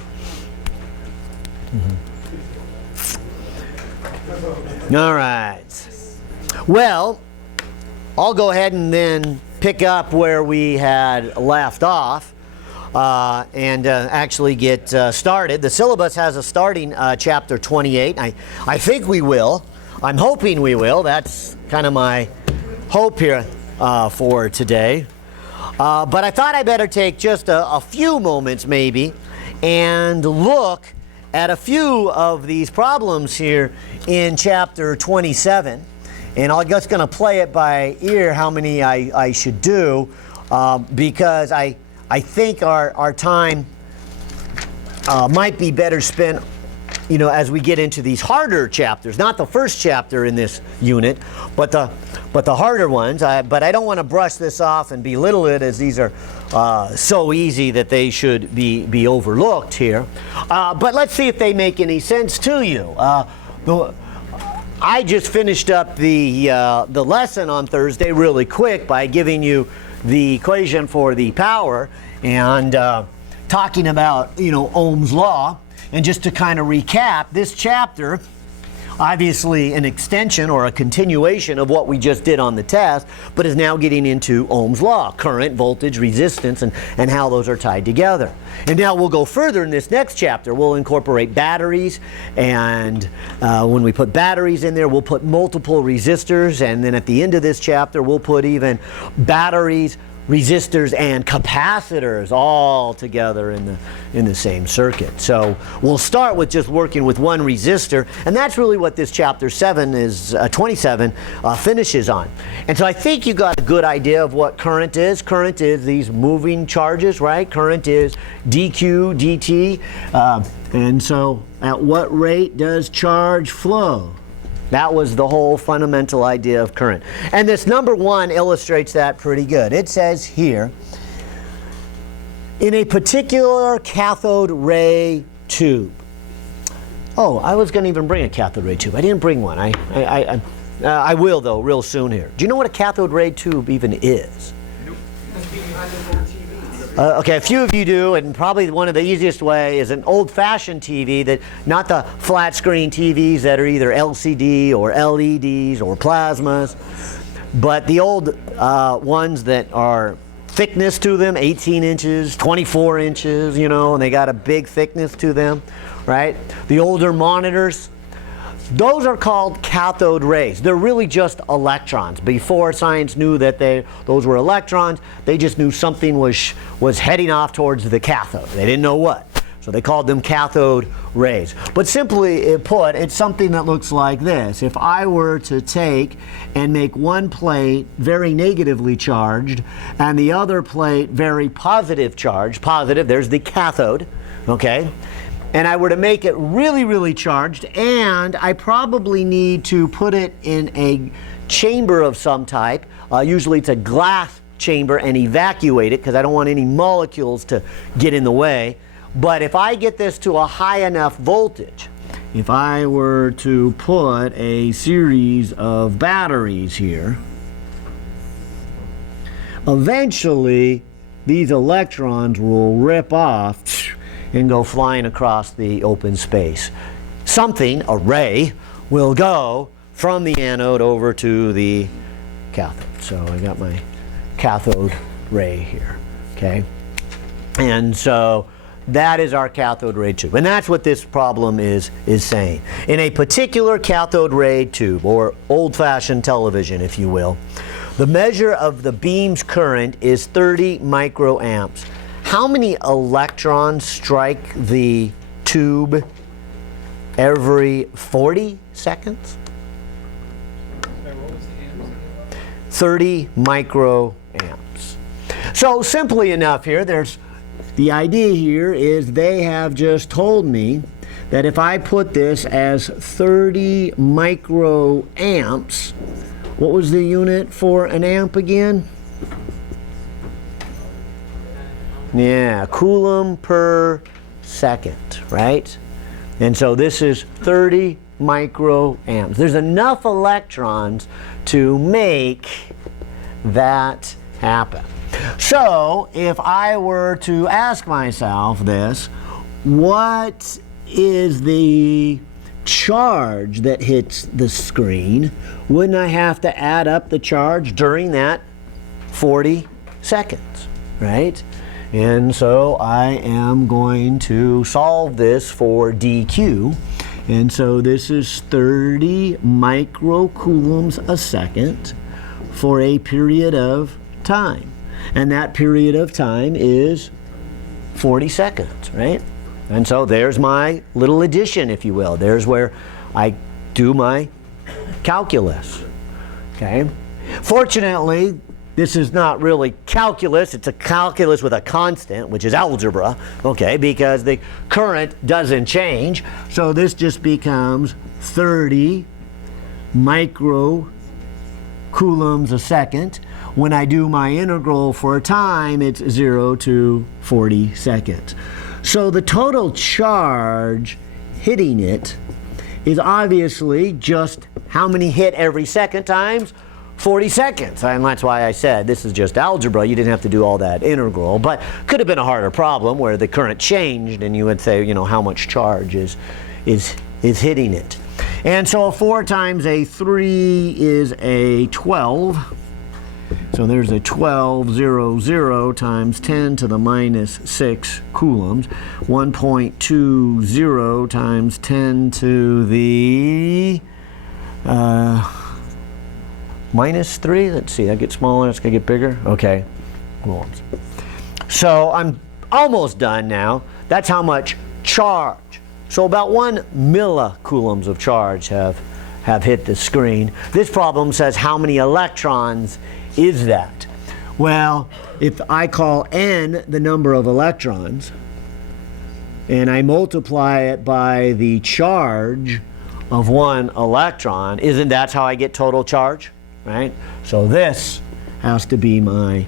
All right. Well, I'll go ahead and then pick up where we had left off and actually get started. The syllabus has a starting chapter 28. I think we will. I'm hoping we will. That's kind of my hope here for today. But I thought I better take just a few moments maybe and look at a few of these problems here in chapter 27. And I'm just going to play it by ear how many I should do because I think our time might be better spent, you know, as we get into these harder chapters. Not the first chapter in this unit, but the harder ones. But I don't want to brush this off and belittle it, as these are so easy that they should be overlooked here. But let's see if they make any sense to you. I just finished up the lesson on Thursday really quick by giving you the equation for the power and talking about, you know, Ohm's law. And just to kind of recap, this chapter, obviously an extension or a continuation of what we just did on the test, but is now getting into Ohm's law, current, voltage, resistance, and how those are tied together. And now we'll go further in this next chapter. We'll incorporate batteries, and when we put batteries in there, we'll put multiple resistors, and then at the end of this chapter, we'll put even batteries, resistors, and capacitors all together in the same circuit. So we'll start with just working with one resistor, and that's really what this chapter 27 finishes on. And so I think you got a good idea of what current is. Current is these moving charges, right? Current is dq dt. And so at what rate does charge flow? That was the whole fundamental idea of current. And this number 1 illustrates that pretty good. It says here, in a particular cathode ray tube. Oh, I was going to even bring a cathode ray tube. I didn't bring one. I will, though, real soon here. Do you know what a cathode ray tube even is? Okay, a few of you do, and probably one of the easiest way is an old-fashioned TV, that not the flat screen TVs that are either LCD or LEDs or plasmas, but the old ones that are thickness to them, 18 inches, 24 inches, you know, and they got a big thickness to them, right? The older monitors, those are called cathode rays. They're really just electrons. Before science knew that those were electrons, they just knew something was heading off towards the cathode. They didn't know what. So they called them cathode rays. But simply put, it's something that looks like this. If I were to take and make one plate very negatively charged and the other plate very positive charged, positive, there's the cathode, okay? And I were to make it really, really charged, and I probably need to put it in a chamber of some type. Usually it's a glass chamber, and evacuate it because I don't want any molecules to get in the way. But if I get this to a high enough voltage, if I were to put a series of batteries here, eventually these electrons will rip off and go flying across the open space. Something, a ray, will go from the anode over to the cathode. So I got my cathode ray here, okay? And so that is our cathode ray tube. And that's what this problem is saying. In a particular cathode ray tube, or old-fashioned television, if you will, The measure of the beam's current is 30 microamps. How many electrons strike the tube every 40 seconds? 30 microamps. So simply enough here, the idea here is they have just told me that if I put this as 30 microamps, what was the unit for an amp again? Yeah, coulomb per second, right? And so this is 30 microamps. There's enough electrons to make that happen. So if I were to ask myself this, what is the charge that hits the screen? Wouldn't I have to add up the charge during that 40 seconds, right? And so I am going to solve this for dq. And so this is 30 microcoulombs a second for a period of time. And that period of time is 40 seconds, right? And so there's my little addition, if you will. There's where I do my calculus, okay? Fortunately, this is not really calculus. It's a calculus with a constant, which is algebra, okay, because the current doesn't change. So this just becomes 30 microcoulombs a second. When I do my integral for time, it's 0 to 40 seconds. So the total charge hitting it is obviously just how many hit every second times 40 seconds. And that's why I said this is just algebra. You didn't have to do all that integral. But could have been a harder problem where the current changed and you would say, you know, how much charge is hitting it. And so a 4 times a 3 is a 12. So there's a 1200 times 10 to the minus 6 coulombs. 1.20 times 10 to the minus 3. Let's see, that gets smaller, it's going to get bigger. Okay, coulombs. So I'm almost done now. That's how much charge. So about 1 millicoulombs of charge have hit the screen. This problem says how many electrons is that? Well, if I call n the number of electrons and I multiply it by the charge of 1 electron, isn't that how I get total charge? Right? So this has to be my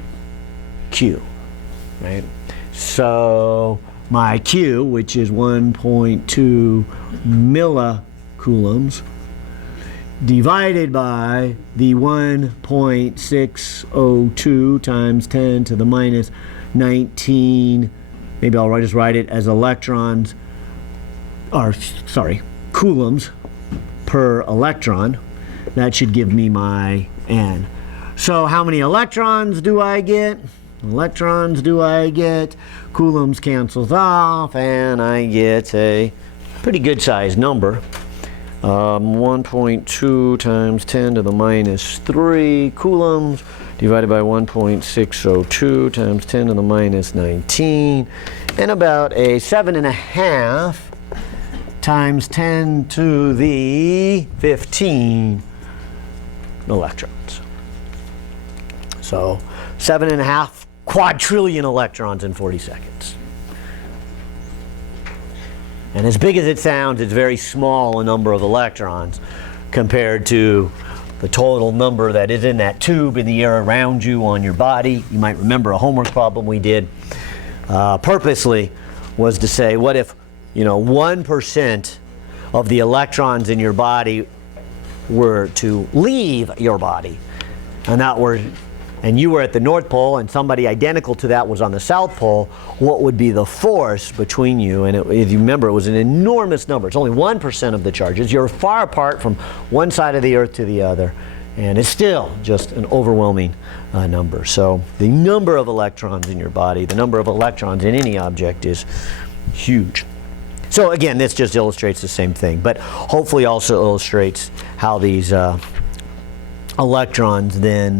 Q, right? So my Q, which is 1.2 millicoulombs, divided by the 1.602 times 10 to the minus 19, maybe I'll just write it as electrons, or sorry, coulombs per electron. That should give me my N. So how many electrons do I get? Electrons do I get? Coulombs cancels off, and I get a pretty good sized number. 1.2 times 10 to the minus 3 coulombs divided by 1.602 times 10 to the minus 19, and about a 7.5 times 10 to the 15 electrons. So 7.5 quadrillion electrons in 40 seconds. And as big as it sounds, it's very small a number of electrons compared to the total number that is in that tube in the air around you on your body. You might remember a homework problem we did purposely was to say, what if 1% of the electrons in your body were to leave your body, and you were at the North Pole and somebody identical to that was on the South Pole, what would be the force between you? And if you remember, it was an enormous number. It's only 1% of the charges. You're far apart from one side of the Earth to the other, and it's still just an overwhelming number. So the number of electrons in your body, the number of electrons in any object is huge. So again, this just illustrates the same thing, but hopefully also illustrates how these electrons then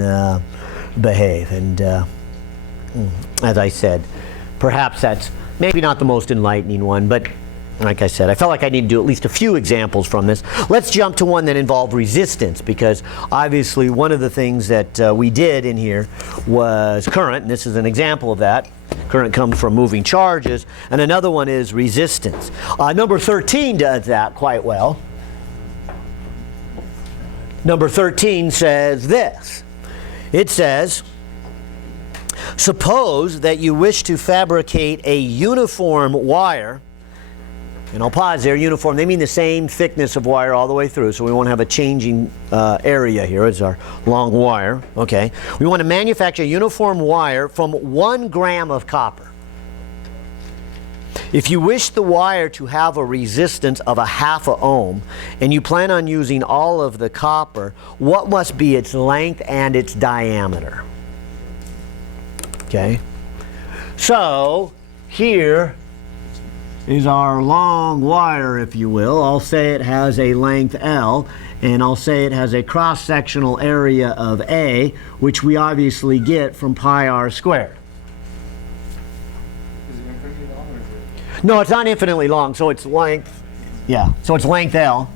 behave. And as I said, perhaps that's maybe not the most enlightening one, but like I said, I felt like I need to do at least a few examples from this. Let's jump to one that involved resistance, because obviously one of the things that we did in here was current, and this is an example of that. Current comes from moving charges, and another one is resistance. Number 13 does that quite well. Number 13 says this. It says, suppose that you wish to fabricate a uniform wire. And I'll pause there. Uniform, they mean the same thickness of wire all the way through, so we won't have a changing area here. It's our long wire. Okay. We want to manufacture a uniform wire from 1 gram of copper. If you wish the wire to have a resistance of 1/2 ohm, and you plan on using all of the copper, what must be its length and its diameter? Okay. So here is our long wire, if you will. I'll say it has a length L, and I'll say it has a cross-sectional area of A, which we obviously get from pi r squared. Is it infinitely long, or is it? No, it's not infinitely long, so it's length, yeah, so it's length L.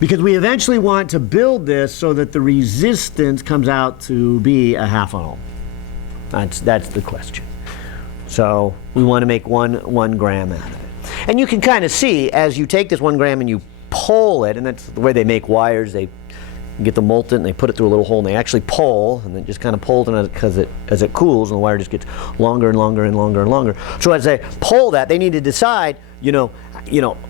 Because we eventually want to build this so that the resistance comes out to be 1/2 ohm. That's the question. So we want to make one gram out of it. And you can kind of see as you take this 1 gram and you pull it, and that's the way they make wires. They get the molten, and they put it through a little hole, and they actually pull, and it just kind of pulls it because as it cools, and the wire just gets longer and longer and longer and longer. So as they pull that, they need to decide, you know,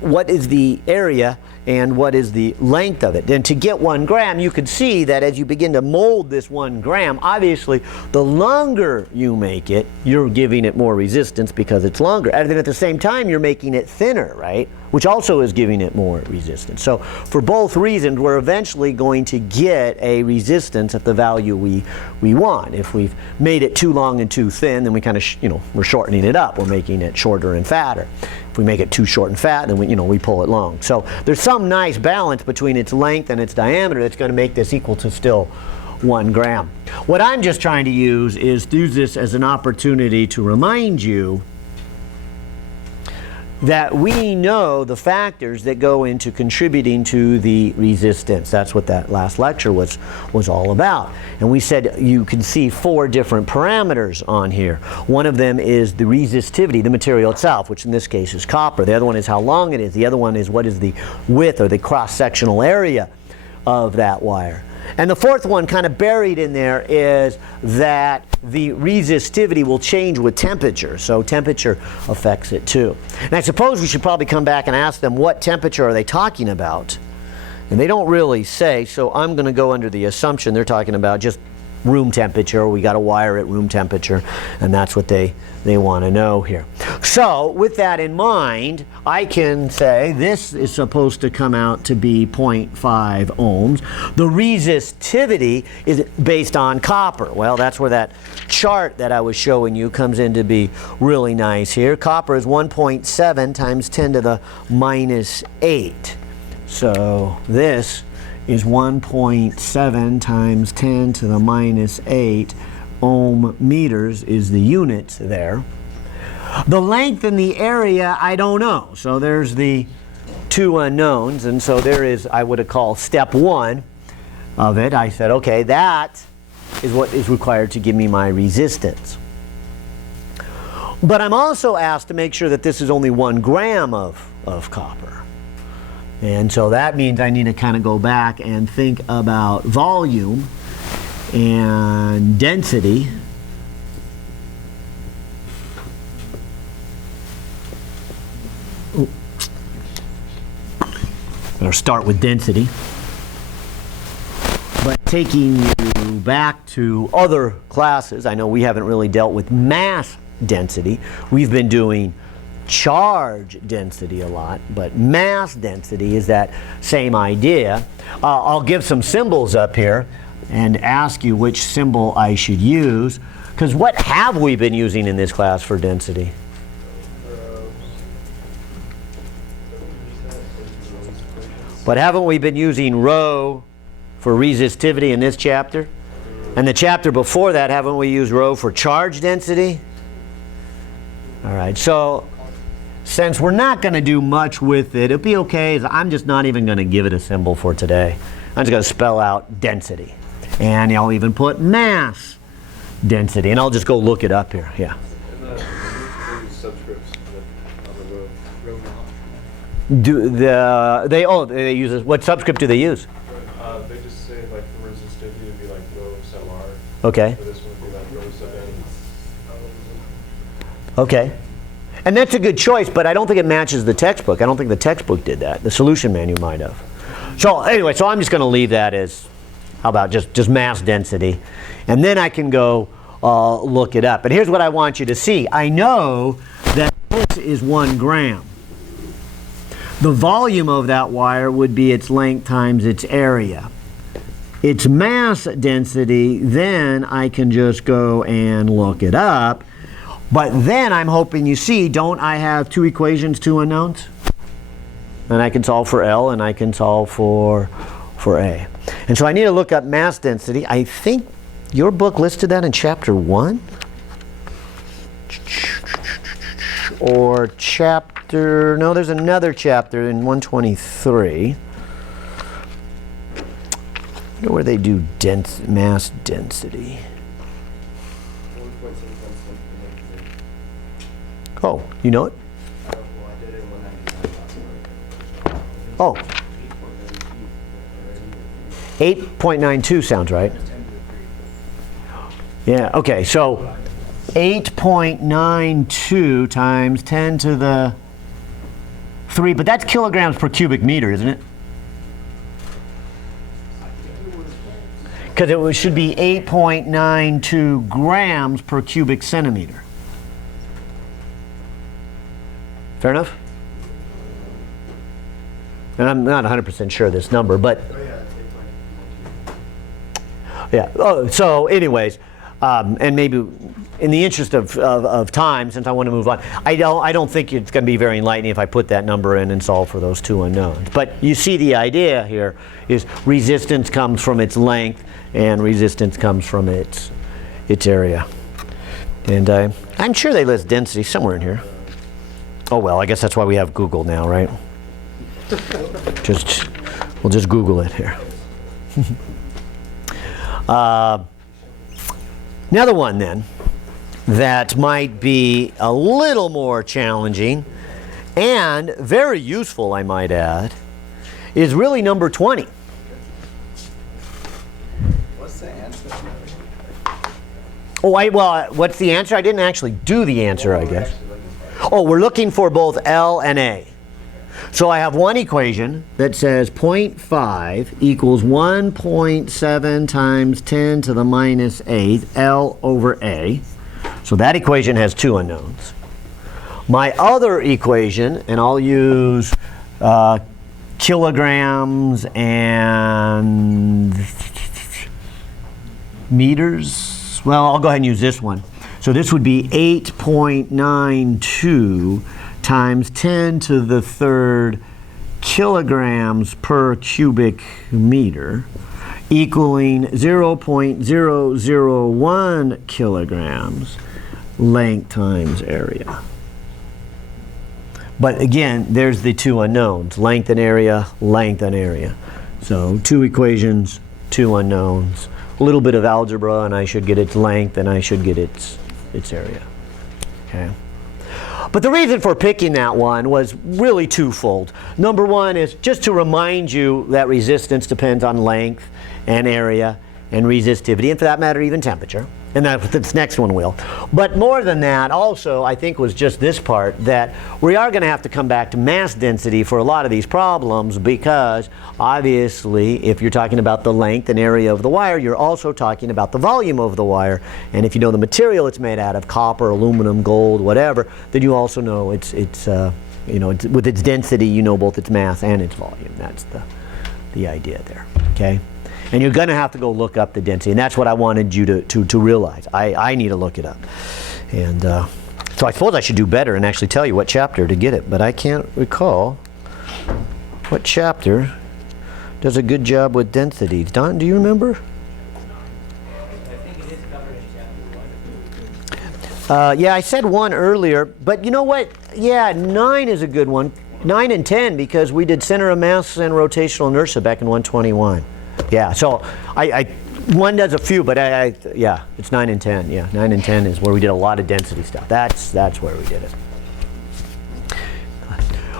what is the area and what is the length of it. And to get 1 gram, you could see that as you begin to mold this 1 gram, obviously the longer you make it, you're giving it more resistance because it's longer. And then at the same time, you're making it thinner, right? Which also is giving it more resistance. So for both reasons, we're eventually going to get a resistance at the value we want. If we've made it too long and too thin, then we kind of, we're shortening it up. We're making it shorter and fatter. If we make it too short and fat, then we pull it long. So there's some nice balance between its length and its diameter that's going to make this equal to still 1 gram. What I'm just trying to use is use this as an opportunity to remind you that we know the factors that go into contributing to the resistance. That's what that last lecture was all about. And we said you can see 4 different parameters on here. One of them is the resistivity, the material itself, which in this case is copper. The other one is how long it is. The other one is what is the width or the cross-sectional area of that wire. And the 4th one, kind of buried in there, is that the resistivity will change with temperature. So temperature affects it too. And I suppose we should probably come back and ask them what temperature are they talking about. And they don't really say, so I'm going to go under the assumption they're talking about just room temperature. We got to wire at room temperature, and that's what they want to know here. So with that in mind, I can say this is supposed to come out to be 0.5 ohms. The resistivity is based on copper. Well, that's where that chart that I was showing you comes in to be really nice here. Copper is 1.7 times 10 to the minus 8. So this is 1.7 times 10 to the minus 8 ohm meters is the units there. The length and the area, I don't know. So there's the 2 unknowns, and so there is, I would have called step 1 of it. I said, okay, that is what is required to give me my resistance. But I'm also asked to make sure that this is only 1 gram of copper. And so that means I need to kind of go back and think about volume and density. I'll start with density. But taking you back to other classes, I know we haven't really dealt with mass density. We've been doing charge density a lot, but mass density is that same idea. I'll give some symbols up here and ask you which symbol I should use, because what have we been using in this class for density? But haven't we been using rho for resistivity in this chapter? And the chapter before that, haven't we used rho for charge density? All right, so since we're not going to do much with it, it'll be okay. I'm just not even going to give it a symbol for today. I'm just going to spell out density. And I'll even put mass density. And I'll just go look it up here. Yeah. And the subscripts on the row. They use what subscript do they use? They just say like for resistivity it'd be like rho sub r. Okay. For this one would be like rho sub n. Okay. And that's a good choice, but I don't think it matches the textbook. I don't think the textbook did that. The solution manual might have. So anyway, so I'm just going to leave that as, how about just mass density. And then I can go look it up. And here's what I want you to see. I know that this is 1 gram. The volume of that wire would be its length times its area. Its mass density, then I can just go and look it up. But then I'm hoping you see, don't I have 2 equations, 2 unknowns? And I can solve for L and I can solve for A. And so I need to look up mass density. I think your book listed that in chapter 1? Or chapter, no, there's another chapter in 123. I wonder where they do mass density. Oh, you know it? Oh. 8.92 sounds right. Yeah, okay, so 8.92 times 10 to the 3, but that's kilograms per cubic meter, isn't it? Because it should be 8.92 grams per cubic centimeter. Fair enough? And I'm not 100% sure of this number, but yeah. Oh, so anyways, and maybe in the interest of time, since I want to move on, I don't think it's going to be very enlightening if I put that number in and solve for those 2 unknowns. But you see the idea here is resistance comes from its length and resistance comes from its area. And I'm sure they list density somewhere in here. Oh well, I guess that's why we have Google now, right? We'll just Google it here. Another one then that might be a little more challenging and very useful, I might add, is really number 20. What's the answer? Oh, well, what's the answer? I didn't actually do the answer, I guess. Oh, we're looking for both L and A. So I have one equation that says 0.5 equals 1.7 times 10 to the minus 8 L over A. So that equation has 2 unknowns. My other equation, and I'll use kilograms and meters. Well, I'll go ahead and use this one. So this would be 8.92 times 10 to the 3rd kilograms per cubic meter, equaling 0.001 kilograms length times area. But again, there's the 2 unknowns, length and area, length and area. So 2 equations, 2 unknowns, a little bit of algebra, and I should get its length and I should get its area. Okay. But the reason for picking that one was really twofold. Number one is just to remind you that resistance depends on length and area and resistivity, and for that matter, even temperature. And that this next one will. But more than that, also, I think was just this part, that we are going to have to come back to mass density for a lot of these problems, because obviously, if you're talking about the length and area of the wire, you're also talking about the volume of the wire. And if you know the material it's made out of, copper, aluminum, gold, whatever, then you also know it's with its density, you know both its mass and its volume. That's the idea there. Okay. And you're going to have to go look up the density, and that's what I wanted you to realize. I need to look it up. And so I suppose I should do better and actually tell you what chapter to get it, but I can't recall what chapter does a good job with density. Don, do you remember? Yeah, I said 1 earlier, but you know what? Yeah, 9 is a good one. 9 and 10, because we did center of mass and rotational inertia back in 121. Yeah, so I 1 does a few, but yeah, it's 9 and 10. Yeah, 9 and 10 is where we did a lot of density stuff. That's where we did it.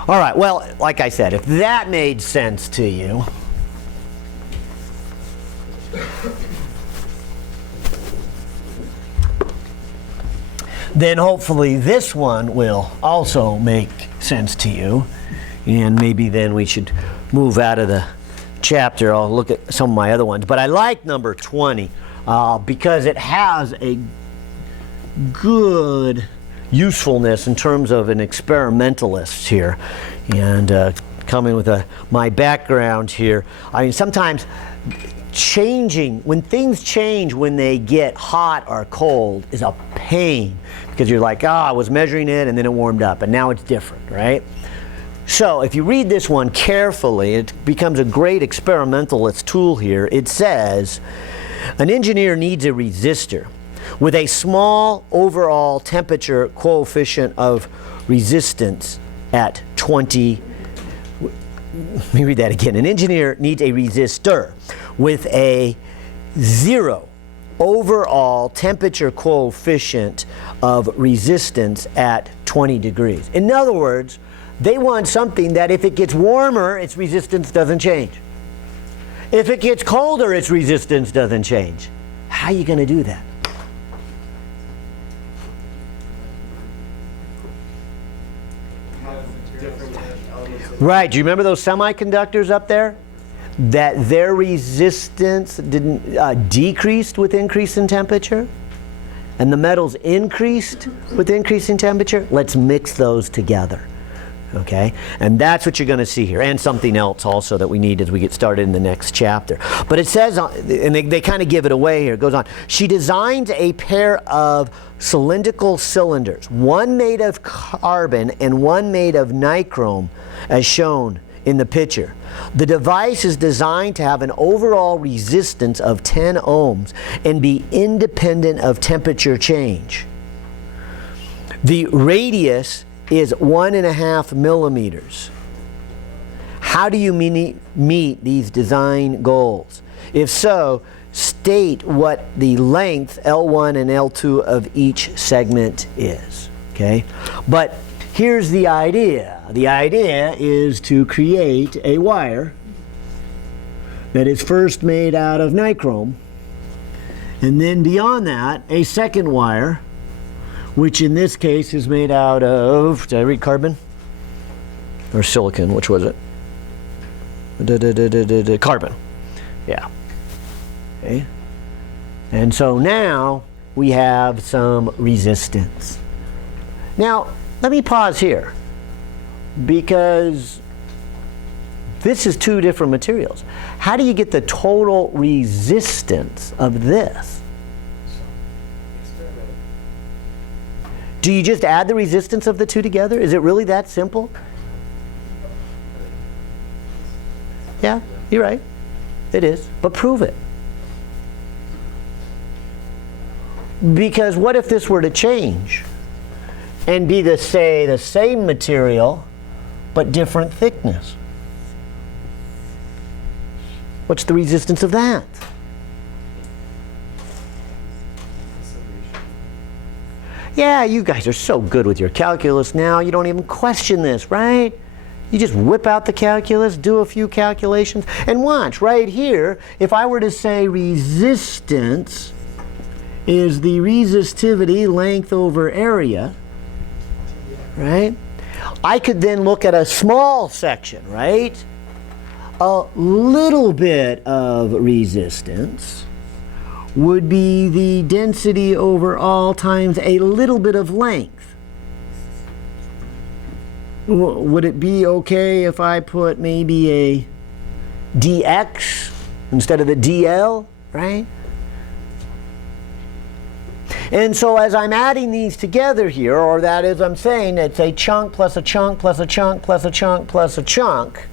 All right, well, like I said, if that made sense to you, then hopefully this one will also make sense to you. And maybe then we should move out of the chapter. I'll look at some of my other ones. But I like number 20 because it has a good usefulness in terms of an experimentalist here. And coming with my background here, I mean, sometimes when things change when they get hot or cold is a pain, because you're like, I was measuring it and then it warmed up and now it's different, right? So if you read this one carefully, it becomes a great experimentalist tool here. It says, an engineer needs a resistor with a small overall temperature coefficient of resistance at 20. Let me read that again. An engineer needs a resistor with a 0 overall temperature coefficient of resistance at 20 degrees. In other words, they want something that if it gets warmer, its resistance doesn't change. If it gets colder, its resistance doesn't change. How are you going to do that? Right, do you remember those semiconductors up there? That their resistance didn't decreased with increase in temperature? And the metals increased with increase in temperature? Let's mix those together. Okay, and that's what you're going to see here, and something else also that we need as we get started in the next chapter. But it says, and they kind of give it away here, it goes on, she designs a pair of cylindrical cylinders, one made of carbon and one made of nichrome, as shown in the picture. The device is designed to have an overall resistance of 10 ohms and be independent of temperature change. The radius is 1.5 millimeters. How do you meet these design goals? If so, state what the length L1 and L2 of each segment is. Okay? But here's the idea. The idea is to create a wire that is first made out of nichrome, and then beyond that, a second wire, which in this case is made out of, did I read carbon? Or silicon, which was it? Carbon. Yeah. Okay. And so now we have some resistance. Now, let me pause here, because this is 2 different materials. How do you get the total resistance of this? Do you just add the resistance of the 2 together? Is it really that simple? Yeah, you're right. It is. But prove it. Because what if this were to change and be the same material but different thickness? What's the resistance of that? Yeah, you guys are so good with your calculus now, you don't even question this, right? You just whip out the calculus, do a few calculations, and watch, right here, if I were to say resistance is the resistivity, length over area, right? I could then look at a small section, right? A little bit of resistance would be the density over all times a little bit of length. Would it be okay if I put maybe a dx instead of the dl, right? And so as I'm adding these together here, or that is I'm saying it's a chunk plus a chunk plus a chunk plus a chunk plus a chunk,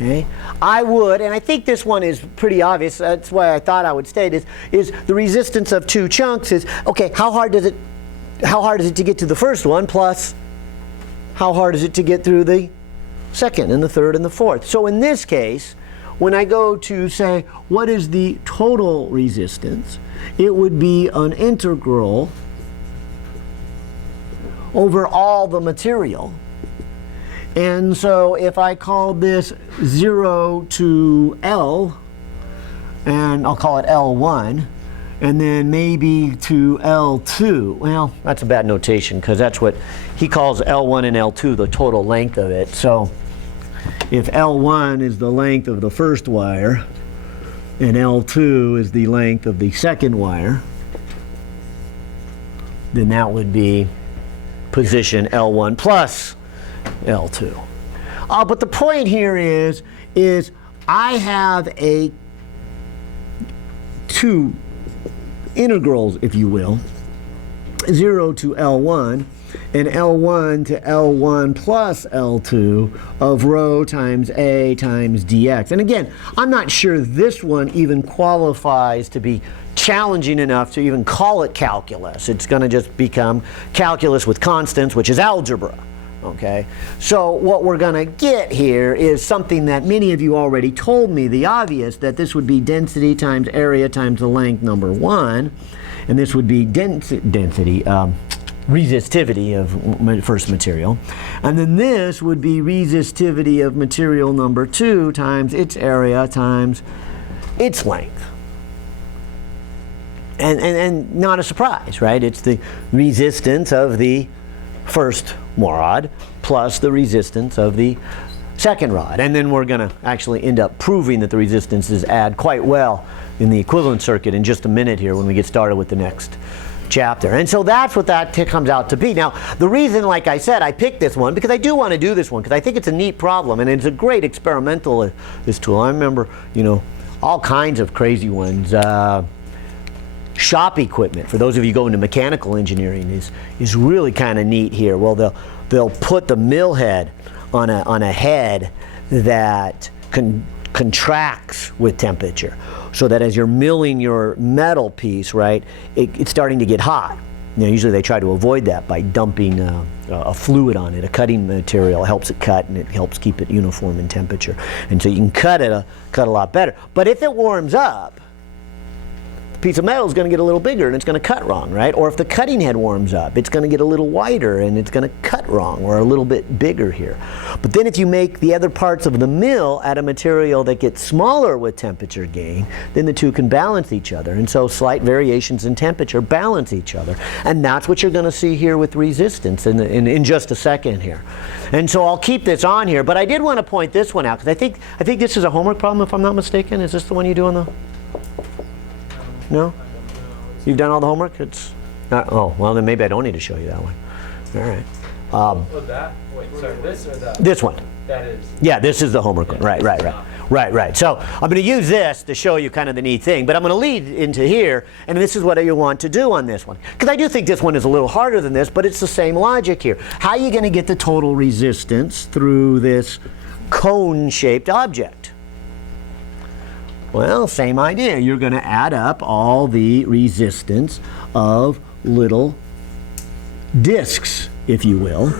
Okay. I would, and I think this one is pretty obvious, that's why I thought I would state is the resistance of two chunks is, okay, how hard is it to get to the first one, plus how hard is it to get through the second and the third and the fourth. So in this case, when I go to say, what is the total resistance, it would be an integral over all the material. And so if I call this 0 to L, and I'll call it L1, and then maybe to L2. Well, that's a bad notation because that's what he calls L1 and L2, the total length of it. So if L1 is the length of the first wire, and L2 is the length of the second wire, then that would be position L1 plus L2. But the point here is I have two integrals, if you will, 0 to L1 and L1 to L1 plus L2 of rho times A times dx. And again, I'm not sure this one even qualifies to be challenging enough to even call it calculus. It's going to just become calculus with constants, which is algebra. Okay, so what we're going to get here is something that many of you already told me, the obvious, that this would be density times area times the length, number one, and this would be resistivity of first material, and then this would be resistivity of material number two times its area times its length. And not a surprise, right? It's the resistance of the first rod plus the resistance of the second rod. And then we're going to actually end up proving that the resistances add quite well in the equivalent circuit in just a minute here when we get started with the next chapter. And so that's what that comes out to be. Now, the reason, like I said, I picked this one because I do want to do this one because I think it's a neat problem and it's a great experimental this tool. I remember, all kinds of crazy ones. Shop equipment, for those of you going to mechanical engineering, is really kind of neat here. Well, they'll put the mill head on a head that contracts with temperature, so that as you're milling your metal piece, right, it's starting to get hot. Usually they try to avoid that by dumping a fluid on it, a cutting material. It helps it cut and it helps keep it uniform in temperature, and so you can cut a lot better. But if it warms up, piece of metal is going to get a little bigger and it's going to cut wrong, right? Or if the cutting head warms up, it's going to get a little wider and it's going to cut wrong, or a little bit bigger here. But then if you make the other parts of the mill at a material that gets smaller with temperature gain, then the two can balance each other. And so slight variations in temperature balance each other. And that's what you're going to see here with resistance in just a second here. And so I'll keep this on here, but I did want to point this one out because I think this is a homework problem, if I'm not mistaken. Is this the one you do on the... No? You've done all the homework? It's not. Oh, well, then maybe I don't need to show you that one. All right. That? Wait, sorry, this or that? This one. That is. Yeah, this is the homework one. Right. So I'm going to use this to show you kind of the neat thing, but I'm going to lead into here, and this is what you want to do on this one. Because I do think this one is a little harder than this, but it's the same logic here. How are you going to get the total resistance through this cone-shaped object? Well, same idea. You're going to add up all the resistance of little discs, if you will,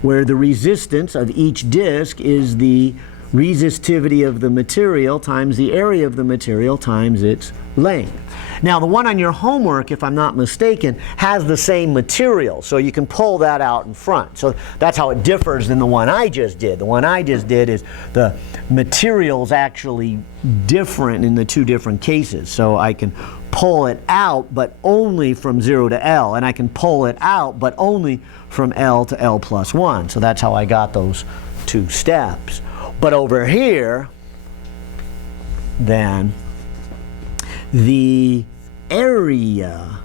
where the resistance of each disc is the resistivity of the material times the area of the material times its length. Now, the one on your homework, if I'm not mistaken, has the same material, so you can pull that out in front. So that's how it differs than the one I just did. The one I just did is the material's actually different in the two different cases. So I can pull it out, but only from 0 to L, and I can pull it out, but only from L to L plus 1. So that's how I got those two steps. But over here, then, the area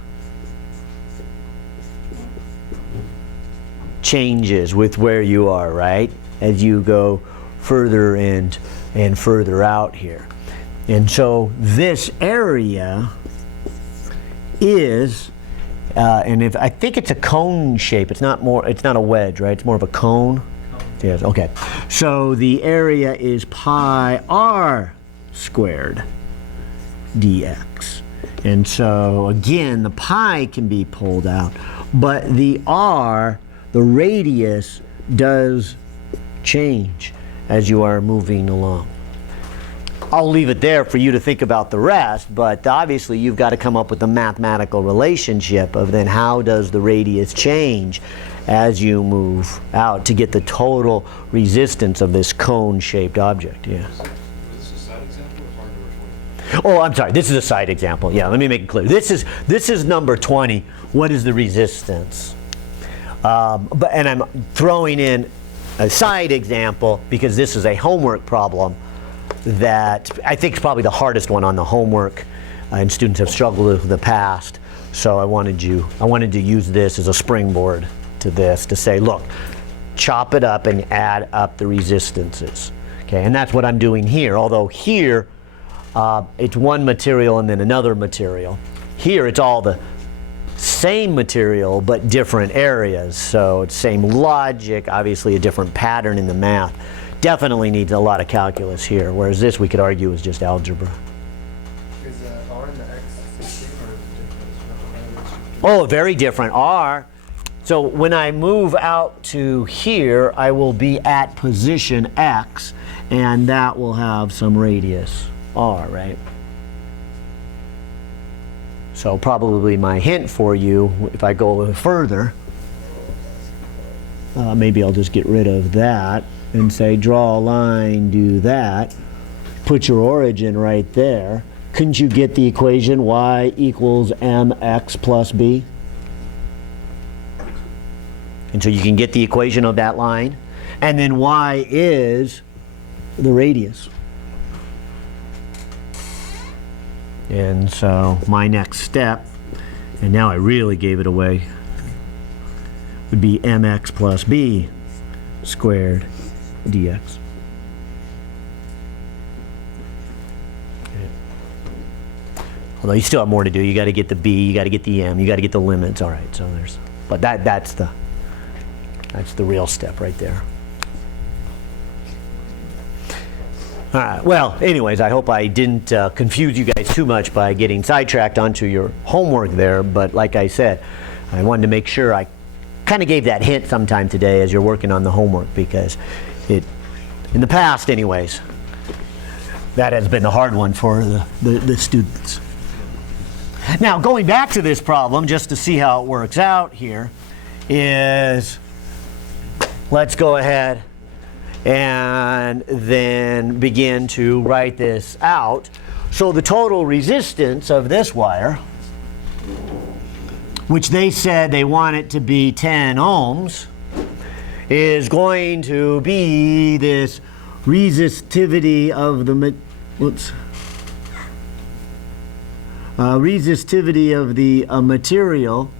changes with where you are, right? As you go further and further out here. And so this area is, and if I think it's a cone shape, it's not a wedge, right? It's more of a cone. Yes, okay. So the area is pi r squared dx. And so again, the pi can be pulled out, but the r, the radius, does change as you are moving along. I'll leave it there for you to think about the rest, but obviously you've got to come up with the mathematical relationship of then how does the radius change as you move out to get the total resistance of this cone-shaped object. Yeah. Was this a side example or part number 20? Oh, I'm sorry. This is a side example. Yeah, let me make it clear. This is number 20. What is the resistance? And I'm throwing in a side example because this is a homework problem that I think is probably the hardest one on the homework, and students have struggled with in the past. So I wanted to use this as a springboard to this to say, look, chop it up and add up the resistances. Okay, and that's what I'm doing here. Although here it's one material and then another material. Here it's all the same material but different areas. So it's same logic, obviously a different pattern in the math. Definitely needs a lot of calculus here, whereas this we could argue is just algebra. Is R and the X the same or is it different? Oh, very different. R. So when I move out to here, I will be at position X, and that will have some radius R, right? So probably my hint for you, if I go a little further, maybe I'll just get rid of that and say draw a line, do that, put your origin right there. Couldn't you get the equation y equals mx plus b? And so you can get the equation of that line, and then y is the radius. And so my next step, and now I really gave it away, would be mx plus b squared dx. Although you still have more to do. You got to get the b, you got to get the m, you got to get the limits. All right, so there's, but that's the real step right there. All right, well, anyways, I hope I didn't confuse you guys too much by getting sidetracked onto your homework there, but like I said, I wanted to make sure I kind of gave that hint sometime today as you're working on the homework, because it, in the past anyways, that has been the hard one for the students. Now, going back to this problem, just to see how it works out here, is let's go ahead and then begin to write this out. So the total resistance of this wire, which they said they want it to be 10 ohms, is going to be this resistivity of the material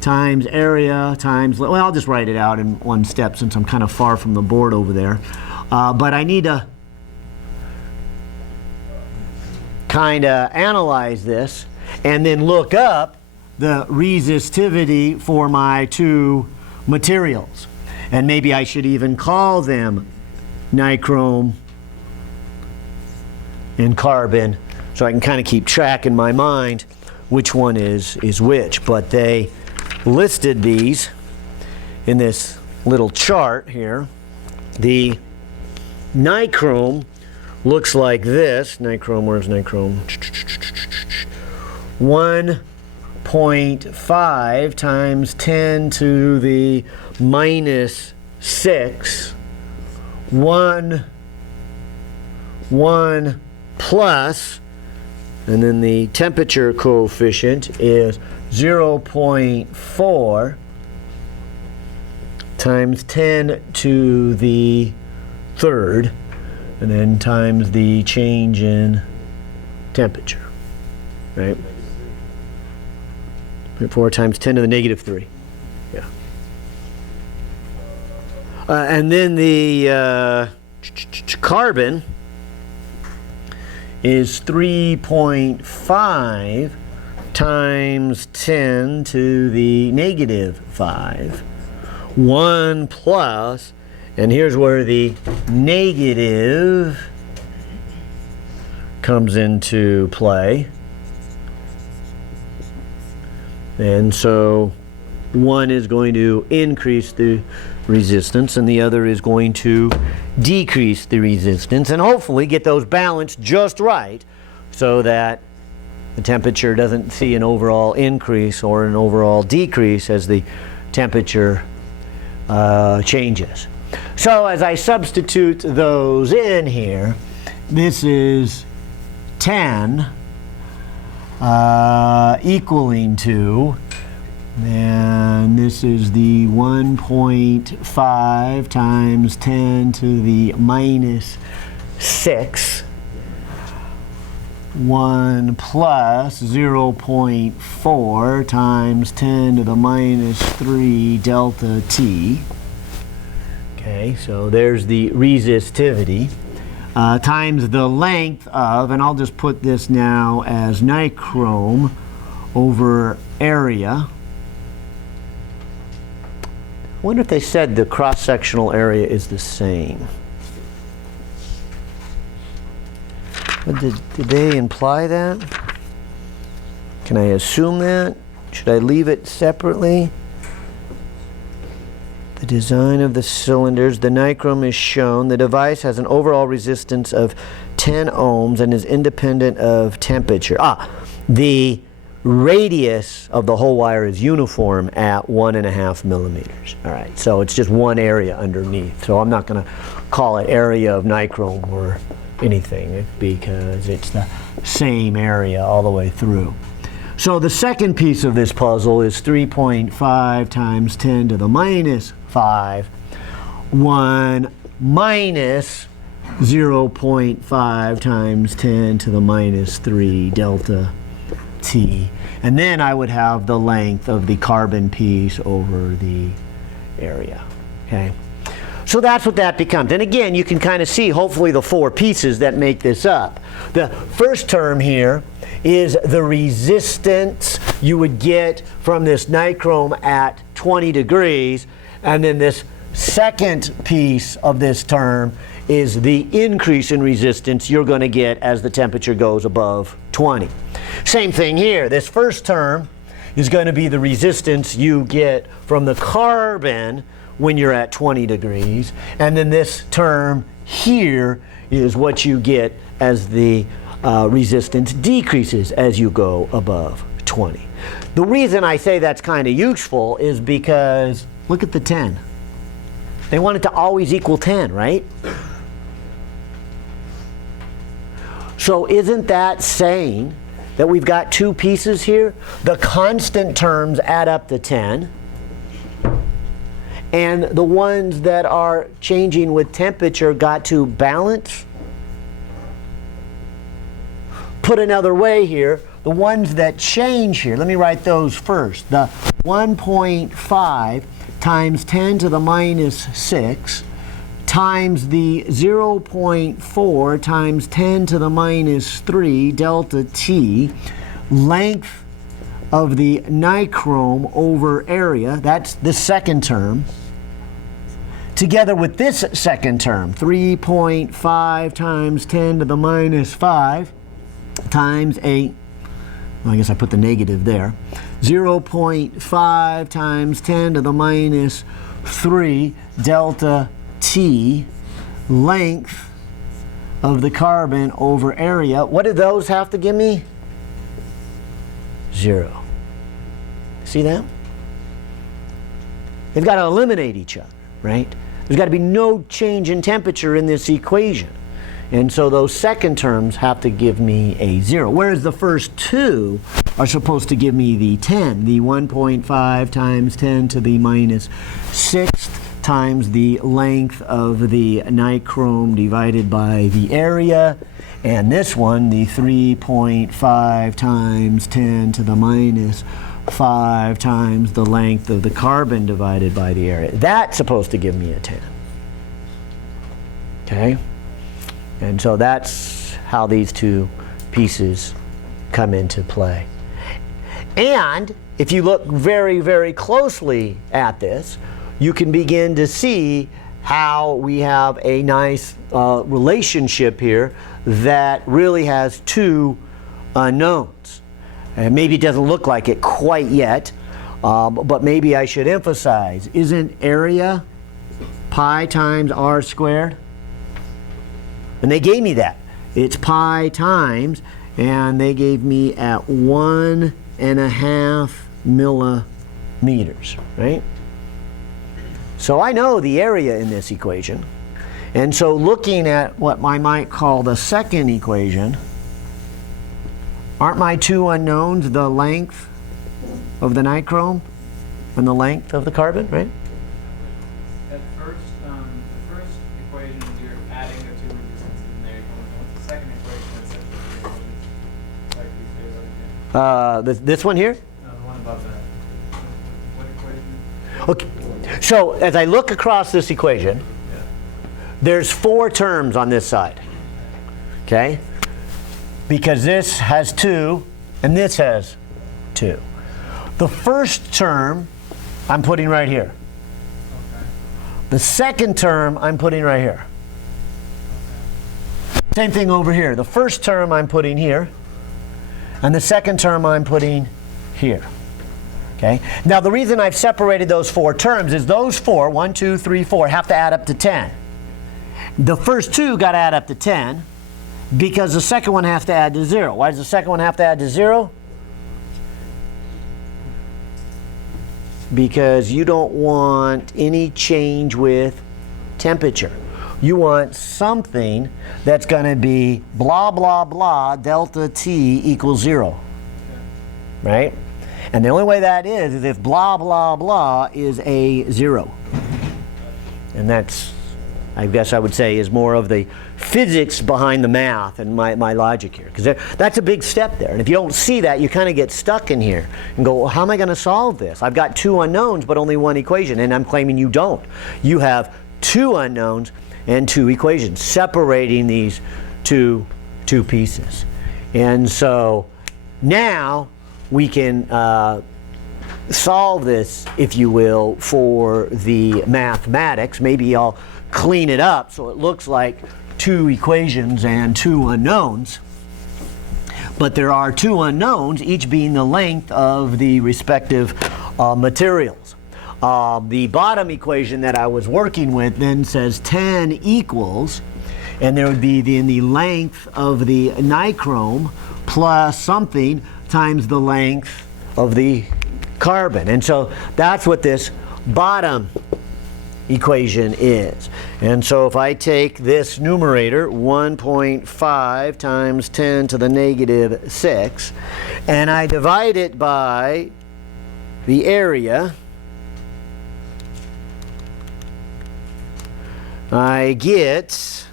times area times, well, I'll just write it out in one step since I'm kind of far from the board over there. But I need to kind of analyze this and then look up the resistivity for my two materials. And maybe I should even call them nichrome and carbon, so I can kind of keep track in my mind which one is which. But they listed these in this little chart here. The nichrome looks like this. Nichrome, where's nichrome? 1.5 times 10 to the minus 6. 1 plus, and then the temperature coefficient is 0.4 times 10 to the third, and then times the change in temperature, right? 4 times 10 to the negative 3. Yeah. And then the carbon is 3.5 times 10 to the negative 5. 1 plus, And here's where the negative comes into play. And so one is going to increase the resistance and the other is going to decrease the resistance, and hopefully get those balanced just right so that the temperature doesn't see an overall increase or an overall decrease as the temperature changes. So as I substitute those in here, this is 10 equaling to, and this is the 1.5 times 10 to the minus 6, 1 plus 0.4 times 10 to the minus 3 delta T. Okay, so there's the resistivity. Times the length of, and I'll just put this now as nichrome over area. I wonder if they said the cross-sectional area is the same. But did they imply that? Can I assume that? Should I leave it separately? The design of the cylinders, the nichrome is shown. The device has an overall resistance of 10 ohms and is independent of temperature. The radius of the whole wire is uniform at 1.5 millimeters. All right, so it's just one area underneath. So I'm not going to call it area of nichrome or anything because it's the same area all the way through. So the second piece of this puzzle is 3.5 times 10 to the minus 5, 1 minus 0.5 times 10 to the minus 3 delta T. And then I would have the length of the carbon piece over the area. Okay? So that's what that becomes. And again, you can kind of see hopefully the four pieces that make this up. The first term here is the resistance you would get from this nichrome at 20 degrees. And then this second piece of this term is the increase in resistance you're going to get as the temperature goes above 20. Same thing here. This first term is going to be the resistance you get from the carbon when you're at 20 degrees. And then this term here is what you get as the resistance decreases as you go above 20. The reason I say that's kind of useful is because look at the 10. They want it to always equal 10, right? So isn't that saying that we've got two pieces here? The constant terms add up to 10. And the ones that are changing with temperature got to balance. Put another way here, the ones that change here, let me write those first. The 1.5 times 10 to the minus 6 times the 0.4 times 10 to the minus 3 delta T, length of the nichrome over area, that's the second term, together with this second term, 3.5 times 10 to the minus 5 times well, I guess I put the negative there, 0.5 times 10 to the minus 3 delta T, length of the carbon over area. What do those have to give me? 0. See that? They've got to eliminate each other, right? There's got to be no change in temperature in this equation. And so those second terms have to give me a 0. Whereas the first two are supposed to give me the 10. The 1.5 times 10 to the minus 6th times the length of the nichrome divided by the area. And this one, the 3.5 times 10 to the minus 5 times the length of the carbon divided by the area. That's supposed to give me a 10. Okay? And so that's how these two pieces come into play. And if you look very, very closely at this, you can begin to see how we have a nice relationship here that really has two unknowns. And maybe it doesn't look like it quite yet, but maybe I should emphasize, isn't area pi times r squared? And they gave me that. It's pi times, and they gave me at 1.5 millimeters, right? So I know the area in this equation. And so looking at what I might call the second equation, aren't my two unknowns the length of the nichrome and the length of the carbon, right? At first, the first equation, you're adding the two resistances in there. What's the second equation? It's essentially like these days. This one here? No, the one above that. What equation? Okay. So as I look across this equation, there's four terms on this side. Okay? Because this has 2 and this has 2. The first term I'm putting right here. Okay. The second term I'm putting right here. Same thing over here. The first term I'm putting here, and the second term I'm putting here. Okay? Now the reason I've separated those four terms is those four, 1, 2, 3, 4, have to add up to 10. The first two got to add up to 10 because the second one has to add to 0. Why does the second one have to add to 0? Because you don't want any change with temperature. You want something that's going to be blah, blah, blah, delta T equals 0. Right? And the only way that is if blah, blah, blah is a 0. And that's, I guess I would say, is more of the physics behind the math and my logic here. Because that's a big step there. And if you don't see that, you kind of get stuck in here and go, well, how am I going to solve this? I've got two unknowns, but only one equation. And I'm claiming you don't. You have two unknowns and two equations, separating these two pieces. And so now we can solve this, if you will, for the mathematics. Maybe I'll clean it up so it looks like two equations and two unknowns. But there are two unknowns, each being the length of the respective materials. The bottom equation that I was working with then says 10 equals, and there would be then the length of the nichrome plus something times the length of the carbon. And so that's what this bottom equation is. And so if I take this numerator, 1.5 times 10 to the negative 6, and I divide it by the area, I get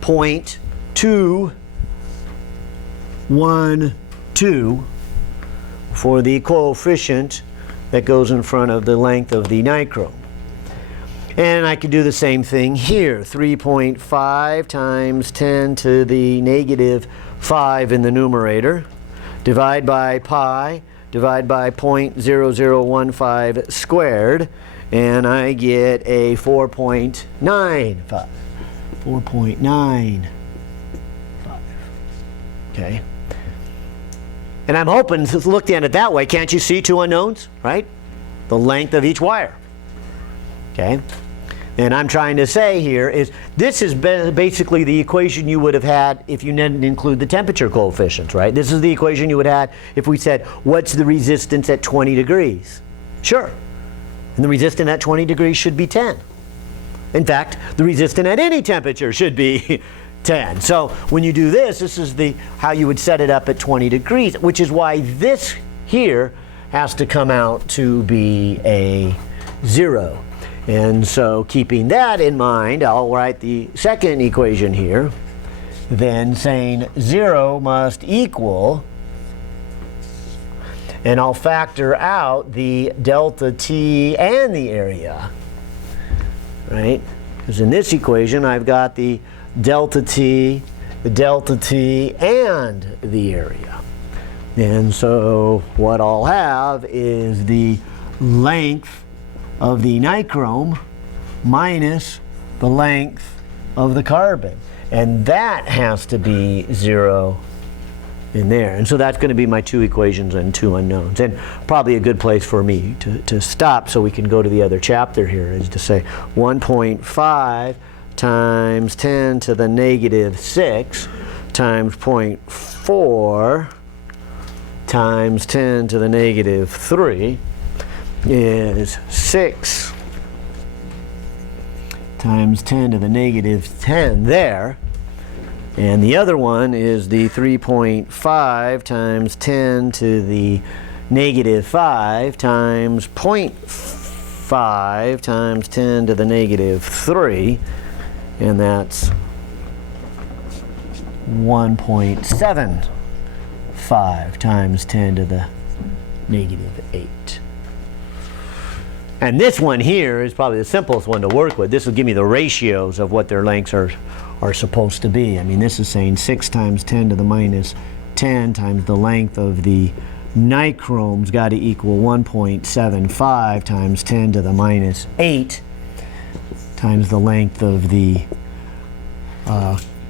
0.212 for the coefficient that goes in front of the length of the nichrome. And I could do the same thing here. 3.5 times 10 to the negative 5 in the numerator. Divide by pi. Divide by 0.0015 squared. And I get a 4.95. 4.95. Okay. And I'm hoping, to look at it that way, can't you see two unknowns, right? The length of each wire. Okay. And I'm trying to say here is this is basically the equation you would have had if you didn't include the temperature coefficients, right? This is the equation you would have had if we said, what's the resistance at 20 degrees? Sure. And the resistance at 20 degrees should be 10. In fact, the resistance at any temperature should be 10. So when you do this, this is how you would set it up at 20 degrees, which is why this here has to come out to be a 0. And so keeping that in mind, I'll write the second equation here, then saying 0 must equal, and I'll factor out the delta T and the area, right? Because in this equation I've got the delta T, and the area. And so what I'll have is the length of the nichrome minus the length of the carbon. And that has to be 0 in there. And so that's going to be my 2 equations and 2 unknowns. And probably a good place for me to stop so we can go to the other chapter here is to say 1.5 times 10 to the negative 6 times 0.4 times 10 to the negative 3 is 6 times 10 to the negative 10 there. And the other one is the 3.5 times 10 to the negative 5 times 0.5 times 10 to the negative 3. And that's 1.75 times 10 to the negative 8. And this one here is probably the simplest one to work with. This will give me the ratios of what their lengths are supposed to be. I mean, this is saying 6 times 10 to the minus 10 times the length of the nichrome's got to equal 1.75 times 10 to the minus 8 times the length of the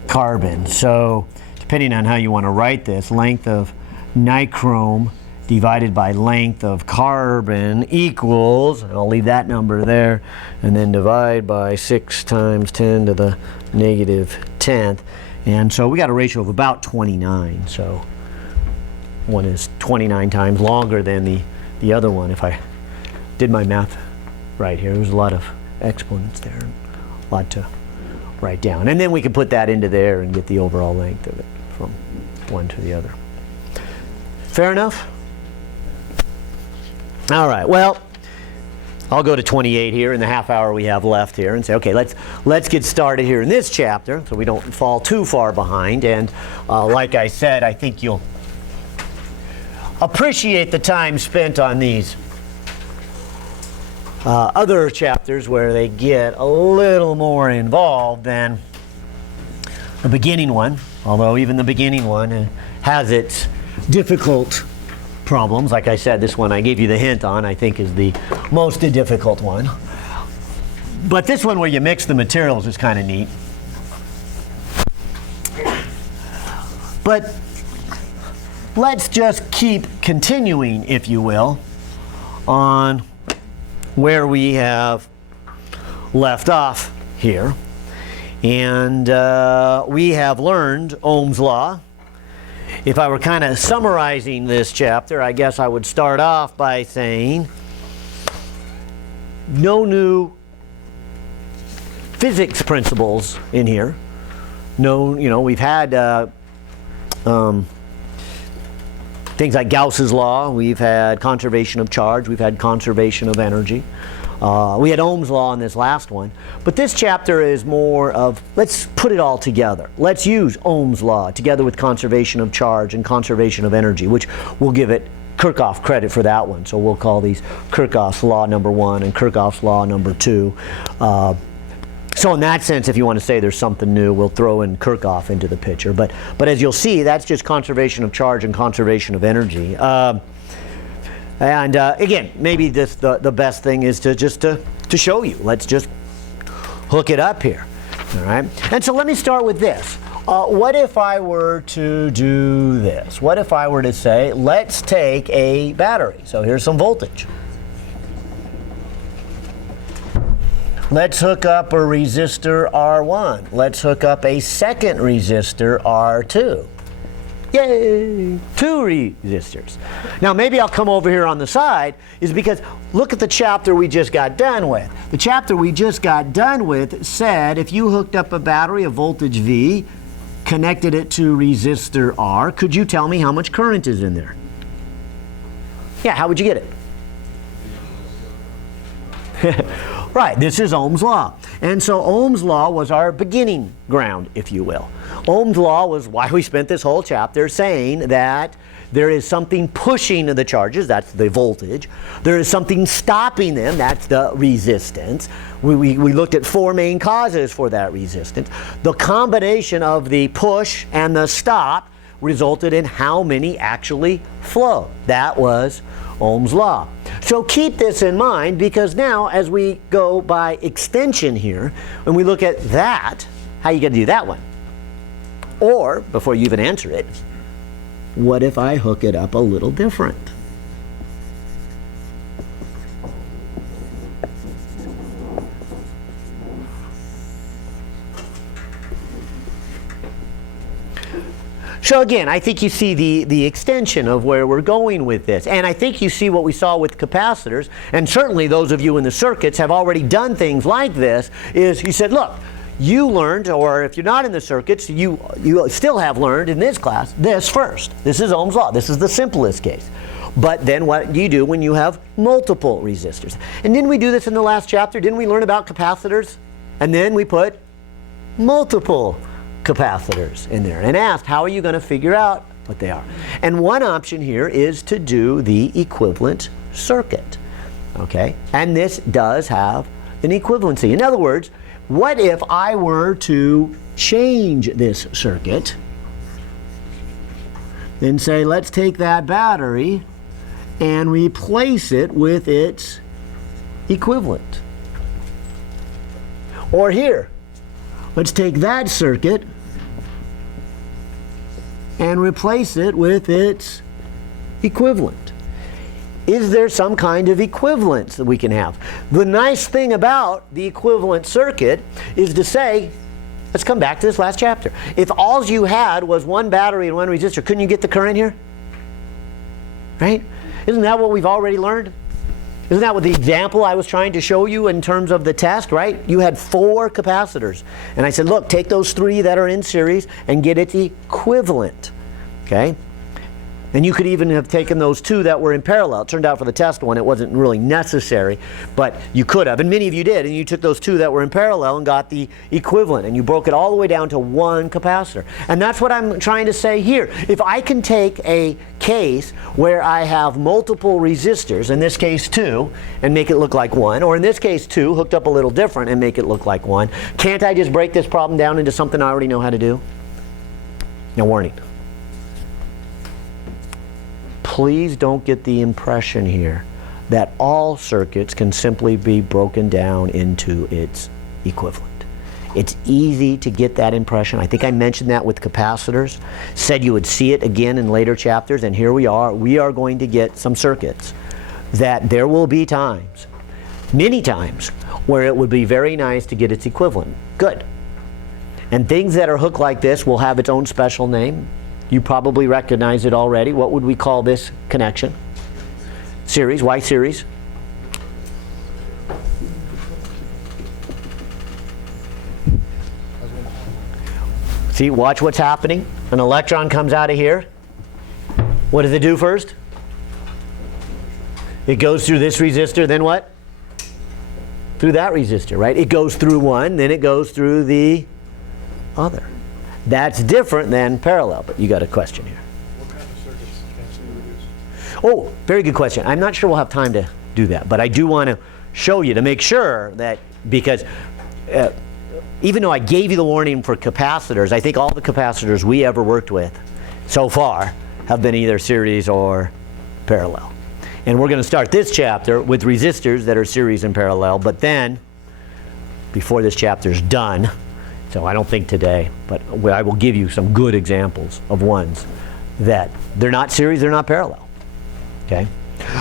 carbon. So depending on how you want to write this, length of nichrome divided by length of carbon equals, and I'll leave that number there, and then divide by 6 times 10 to the negative 10th. And so we got a ratio of about 29. So one is 29 times longer than the other one, if I did my math right here. There's a lot of exponents there, a lot to write down. And then we can put that into there and get the overall length of it from one to the other. Fair enough? All right, well, I'll go to 28 here in the half hour we have left here and say, okay, let's get started here in this chapter so we don't fall too far behind. And like I said, I think you'll appreciate the time spent on these other chapters where they get a little more involved than the beginning one, although even the beginning one has its difficult problems. Like I said, this one I gave you the hint on, I think is the most difficult one. But this one where you mix the materials is kind of neat. But let's just keep continuing, if you will, on where we have left off here. And we have learned Ohm's law. If I were kind of summarizing this chapter, I guess I would start off by saying no new physics principles in here. No, we've had things like Gauss's law, we've had conservation of charge, we've had conservation of energy. We had Ohm's law in this last one. But this chapter is more of, let's put it all together. Let's use Ohm's law together with conservation of charge and conservation of energy, which we'll give it Kirchhoff credit for that one. So we'll call these Kirchhoff's law number 1 and Kirchhoff's law number 2. So in that sense, if you want to say there's something new, we'll throw in Kirchhoff into the picture. But as you'll see, that's just conservation of charge and conservation of energy. And again, maybe the best thing is to show you. Let's just hook it up here. All right. And so let me start with this. What if I were to do this? What if I were to say, let's take a battery. So here's some voltage. Let's hook up a resistor R1. Let's hook up a second resistor R2. Yay! 2 resistors. Now maybe I'll come over here on the side is because look at the chapter we just got done with. The chapter we just got done with said if you hooked up a battery of voltage V, connected it to resistor R, could you tell me how much current is in there? Yeah, how would you get it? Right, this is Ohm's law. And so Ohm's law was our beginning ground, if you will. Ohm's law was why we spent this whole chapter saying that there is something pushing the charges, that's the voltage. There is something stopping them, that's the resistance. We looked at 4 main causes for that resistance. The combination of the push and the stop resulted in how many actually flow. That was Ohm's law. So keep this in mind, because now as we go by extension here, when we look at that, how you going to do that one? Or, before you even answer it, what if I hook it up a little different? So again, I think you see the extension of where we're going with this. And I think you see what we saw with capacitors, and certainly those of you in the circuits have already done things like this, is he said, look, you learned, or if you're not in the circuits, you still have learned in this class, this first. This is Ohm's law. This is the simplest case. But then what do you do when you have multiple resistors? And didn't we do this in the last chapter? Didn't we learn about capacitors? And then we put multiple capacitors in there and asked, how are you going to figure out what they are? And one option here is to do the equivalent circuit. Okay? And this does have an equivalency. In other words, what if I were to change this circuit and say, let's take that battery and replace it with its equivalent? Or here, let's take that circuit and replace it with its equivalent. Is there some kind of equivalence that we can have? The nice thing about the equivalent circuit is to say, let's come back to this last chapter. If all you had was one battery and one resistor, couldn't you get the current here? Right? Isn't that what we've already learned? Isn't that what the example I was trying to show you in terms of the test, right? You had 4 capacitors. And I said, look, take those 3 that are in series and get its equivalent. Okay? And you could even have taken those 2 that were in parallel. It turned out for the test one it wasn't really necessary, but you could have. And many of you did. And you took those 2 that were in parallel and got the equivalent. And you broke it all the way down to 1 capacitor. And that's what I'm trying to say here. If I can take a case where I have multiple resistors, in this case 2, and make it look like 1, or in this case 2, hooked up a little different and make it look like 1, can't I just break this problem down into something I already know how to do? Now, warning. Please don't get the impression here that all circuits can simply be broken down into its equivalent. It's easy to get that impression. I think I mentioned that with capacitors, said you would see it again in later chapters, and here we are. We are going to get some circuits that there will be times, many times, where it would be very nice to get its equivalent. Good. And things that are hooked like this will have its own special name. You probably recognize it already. What would we call this connection? Series. Why series? See, watch what's happening. An electron comes out of here. What does it do first? It goes through this resistor, then what? Through that resistor, right? It goes through one, then it goes through the other. That's different than parallel, but you got a question here. What kind of circuits can we use? Oh, very good question. I'm not sure we'll have time to do that, but I do want to show you to make sure that, because even though I gave you the warning for capacitors, I think all the capacitors we ever worked with so far have been either series or parallel. And we're going to start this chapter with resistors that are series and parallel, but then, before this chapter's done, so I don't think today, but I will give you some good examples of ones that they're not series, they're not parallel. Okay?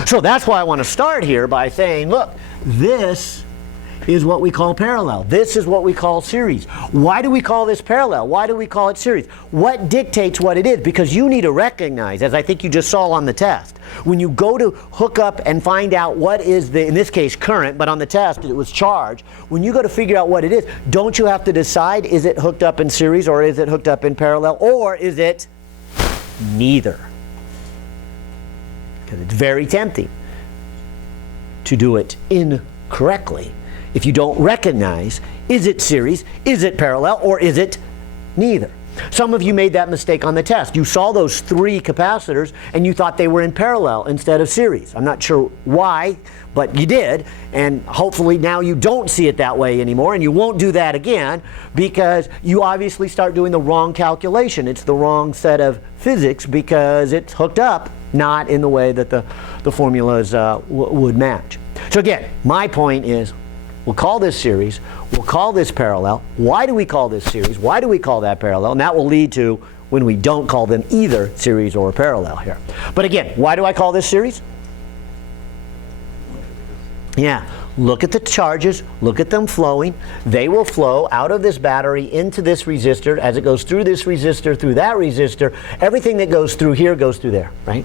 So that's why I want to start here by saying, look, this is what we call parallel. This is what we call series. Why do we call this parallel? Why do we call it series? What dictates what it is? Because you need to recognize, as I think you just saw on the test, when you go to hook up and find out what is the, in this case, current, but on the test it was charge, when you go to figure out what it is, don't you have to decide, is it hooked up in series or is it hooked up in parallel, or is it neither? Because it's very tempting to do it incorrectly if you don't recognize, is it series, is it parallel, or is it neither? Some of you made that mistake on the test. You saw those 3 capacitors and you thought they were in parallel instead of series. I'm not sure why, but you did, and hopefully now you don't see it that way anymore, and you won't do that again because you obviously start doing the wrong calculation. It's the wrong set of physics because it's hooked up not in the way that the formulas would match. So again, my point is, we'll call this series, we'll call this parallel. Why do we call this series? Why do we call that parallel? And that will lead to when we don't call them either series or parallel here. But again, why do I call this series? Yeah, look at the charges, look at them flowing. They will flow out of this battery into this resistor. As it goes through this resistor, through that resistor, everything that goes through here goes through there, right?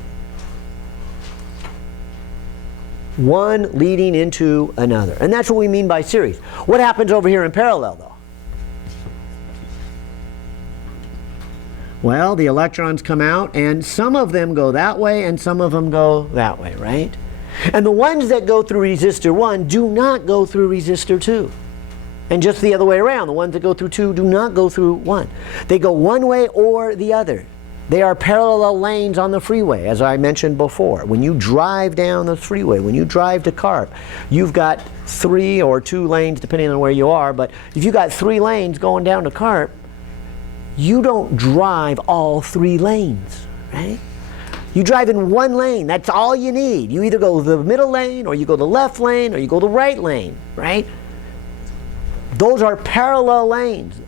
One leading into another. And that's what we mean by series. What happens over here in parallel, though? Well, the electrons come out, and some of them go that way, and some of them go that way, right? And the ones that go through resistor 1 do not go through resistor 2. And just the other way around, the ones that go through 2 do not go through 1. They go one way or the other. They are parallel lanes on the freeway, as I mentioned before. When you drive down the freeway, when you drive to Carp, you've got 3 or 2 lanes, depending on where you are, but if you've got 3 lanes going down to Carp, you don't drive all 3 lanes, right? You drive in 1 lane, that's all you need. You either go the middle lane, or you go the left lane, or you go the right lane, right? Those are parallel lanes.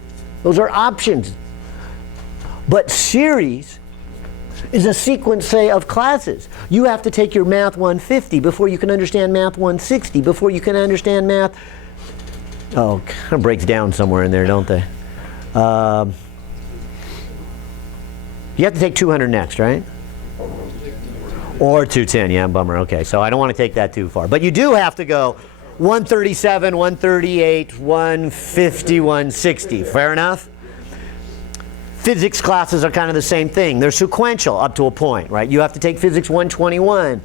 Those are options. But series is a sequence, say, of classes. You have to take your Math 150 before you can understand Math 160, before you can understand Math... Oh, kind of breaks down somewhere in there, don't they? You have to take 200 next, right? Or 210, yeah, bummer. Okay, so I don't want to take that too far. But you do have to go 137, 138, 150, 160. Fair enough? Physics classes are kind of the same thing. They're sequential up to a point, right? You have to take physics 121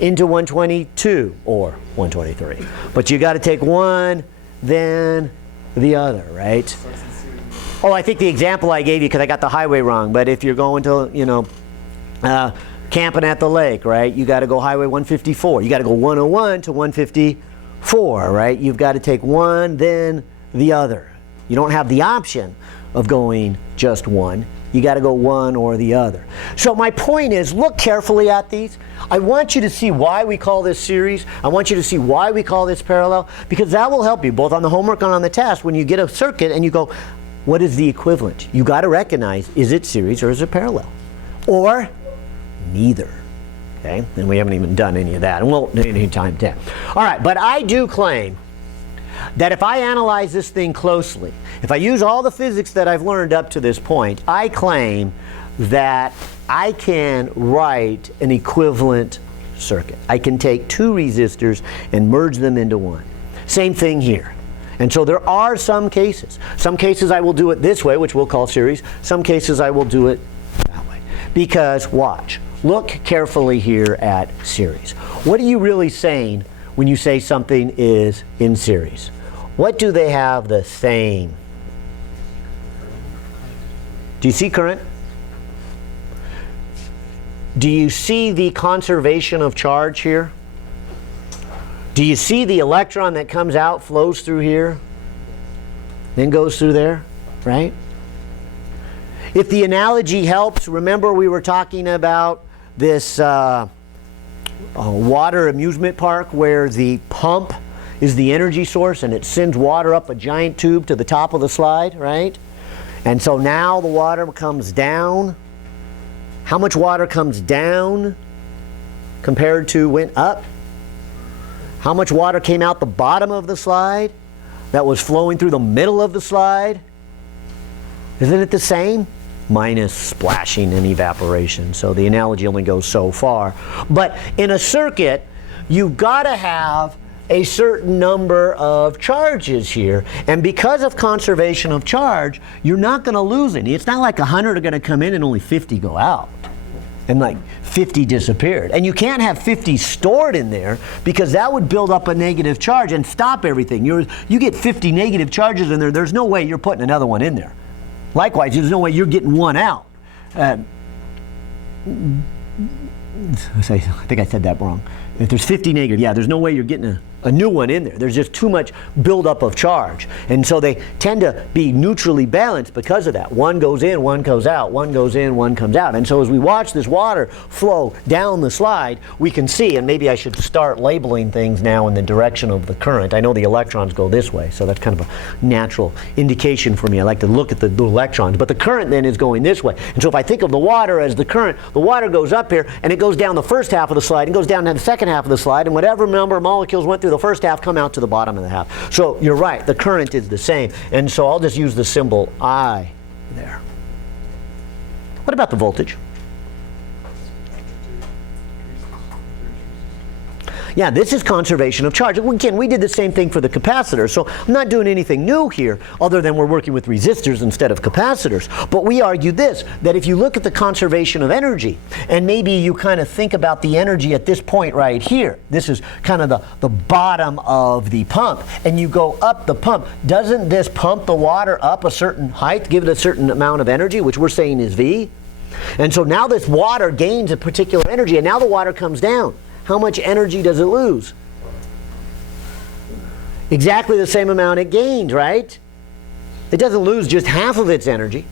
into 122 or 123. But you got to take one, then the other, right? Oh, I think the example I gave you, because I got the highway wrong, but if you're going to, you know, camping at the lake, right? You got to go highway 154. You got to go 101 to 154, right? You've got to take one, then the other. You don't have the option of going just one. You got to go one or the other. So my point is, look carefully at these. I want you to see why we call this series. I want you to see why we call this parallel, because that will help you both on the homework and on the test. When you get a circuit and you go, what is the equivalent? You got to recognize, is it series or is it parallel? Or neither. Okay? And we haven't even done any of that. And we'll any time 10. All right, but I do claim that if I analyze this thing closely, if I use all the physics that I've learned up to this point, I claim that I can write an equivalent circuit. I can take 2 resistors and merge them into one. Same thing here. And so there are some cases. Some cases I will do it this way, which we'll call series. Some cases I will do it that way. Because, watch, look carefully here at series. What are you really saying when you say something is in series? What do they have the same? Do you see current? Do you see the conservation of charge here? Do you see the electron that comes out, flows through here, then goes through there, right? If the analogy helps, remember we were talking about this water amusement park where the pump is the energy source and it sends water up a giant tube to the top of the slide, right? And so now the water comes down. How much water comes down compared to went up? How much water came out the bottom of the slide that was flowing through the middle of the slide? Isn't it the same? Minus splashing and evaporation. So the analogy only goes so far. But in a circuit, you've got to have a certain number of charges here. And because of conservation of charge, you're not going to lose any. It's not like 100 are going to come in and only 50 go out. And like 50 disappeared. And you can't have 50 stored in there because that would build up a negative charge and stop everything. You get 50 negative charges in there, there's no way you're putting another one in there. Likewise, there's no way you're getting one out. I think I said that wrong. If there's 50 negative, yeah, there's no way you're getting a new one in there. There's just too much buildup of charge. And so they tend to be neutrally balanced because of that. One goes in, one goes out. One goes in, one comes out. And so as we watch this water flow down the slide, we can see, and maybe I should start labeling things now in the direction of the current. I know the electrons go this way, so that's kind of a natural indication for me. I like to look at the electrons. But the current then is going this way. And so if I think of the water as the current, the water goes up here, and it goes down the first half of the slide, and goes down to the second half of the slide, and whatever number of molecules went through the first half come out to the bottom of the half. So you're right, the current is the same. And so I'll just use the symbol I there. What about the voltage? Yeah, this is conservation of charge. Again, we did the same thing for the capacitor, so I'm not doing anything new here other than we're working with resistors instead of capacitors. But we argue this, that if you look at the conservation of energy, and maybe you kind of think about the energy at this point right here, this is kind of the bottom of the pump, and you go up the pump, doesn't this pump the water up a certain height, give it a certain amount of energy, which we're saying is V? And so now this water gains a particular energy, and now the water comes down. How much energy does it lose? Exactly the same amount it gained, right? It doesn't lose just half of its energy.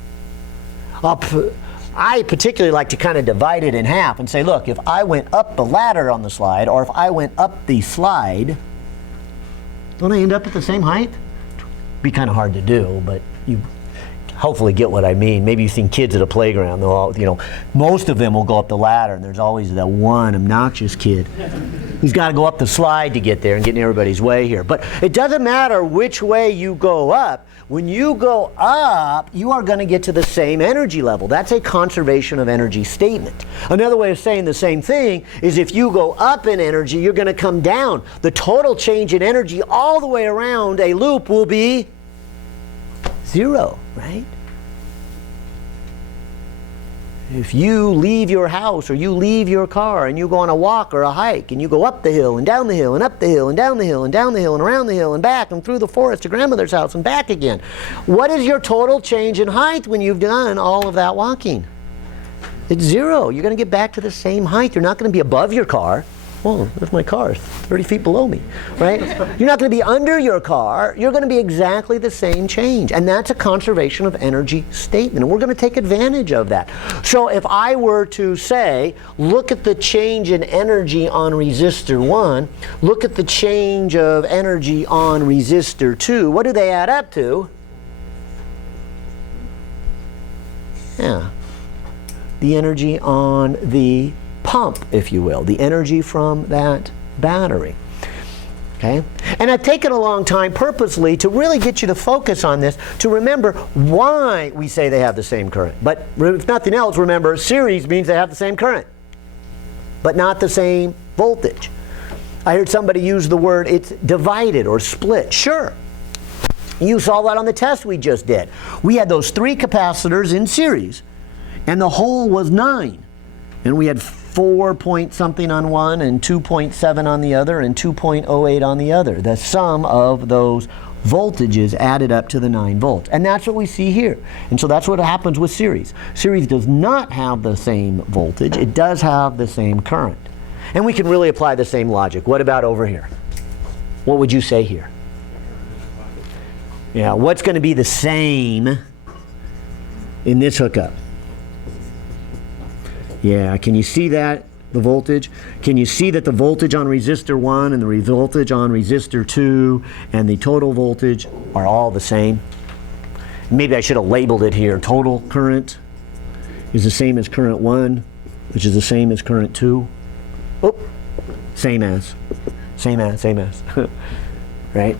I particularly like to kind of divide it in half and say, look, if I went up the ladder on the slide, or if I went up the slide, don't I end up at the same height? Be kind of hard to do, but you hopefully get what I mean. Maybe you've seen kids at a playground. They'll all, most of them will go up the ladder, and there's always that one obnoxious kid who's got to go up the slide to get there and get in everybody's way here. But it doesn't matter which way you go up. When you go up, you are going to get to the same energy level. That's a conservation of energy statement. Another way of saying the same thing is if you go up in energy, you're going to come down. The total change in energy all the way around a loop will be 0, right? If you leave your house or you leave your car and you go on a walk or a hike and you go up the hill and down the hill and up the hill and down the hill and down the hill and around the hill and back and through the forest to grandmother's house and back again, what is your total change in height when you've done all of that walking? It's 0. You're going to get back to the same height. You're not going to be above your car. Well, that's my car, it's 30 feet below me, right? You're not going to be under your car. You're going to be exactly the same change. And that's a conservation of energy statement. And we're going to take advantage of that. So if I were to say, look at the change in energy on resistor 1, look at the change of energy on resistor 2, what do they add up to? Yeah, the energy on the pump, if you will, the energy from that battery. Okay? And I've taken a long time purposely to really get you to focus on this, to remember why we say they have the same current. But if nothing else, remember, series means they have the same current, but not the same voltage. I heard somebody use the word, it's divided or split. Sure. You saw that on the test we just did. We had those 3 capacitors in series, and the whole was 9. And we had 4 point something on one and 2.7 on the other and 2.08 on the other. The sum of those voltages added up to the 9 volts. And that's what we see here. And so that's what happens with series. Series does not have the same voltage. It does have the same current. And we can really apply the same logic. What about over here? What would you say here? Yeah, what's going to be the same in this hookup? Yeah, can you see that, the voltage? Can you see that the voltage on resistor 1 and the voltage on resistor 2 and the total voltage are all the same? Maybe I should have labeled it here. Total current is the same as current 1, which is the same as current 2. Oh, same as. Right?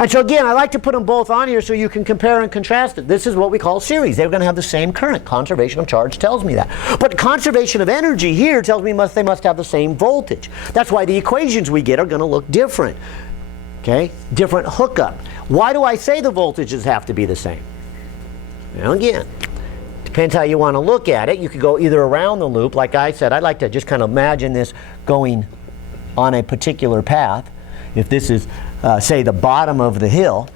And so again, I like to put them both on here so you can compare and contrast it. This is what we call series. They're going to have the same current. Conservation of charge tells me that. But conservation of energy here tells me they must have the same voltage. That's why the equations we get are going to look different. Okay? Different hookup. Why do I say the voltages have to be the same? Well, again, depends how you want to look at it. You could go either around the loop, like I said. I like to just kind of imagine this going on a particular path. If this is, say, the bottom of the hill,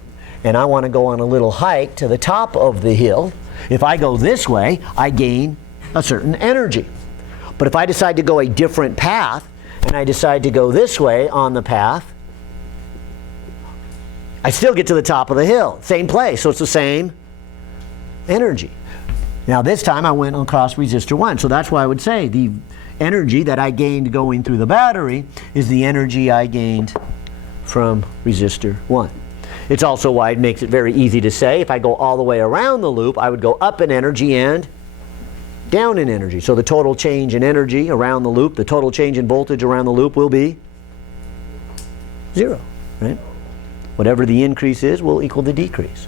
and I want to go on a little hike to the top of the hill, if I go this way, I gain a certain energy. But if I decide to go a different path, and I decide to go this way on the path, I still get to the top of the hill, same place, so it's the same energy. Now this time I went across resistor 1, so that's why I would say the energy that I gained going through the battery is the energy I gained from resistor 1. It's also why it makes it very easy to say if I go all the way around the loop, I would go up in energy and down in energy. So the total change in energy around the loop, the total change in voltage around the loop will be 0, right? Whatever the increase is will equal the decrease.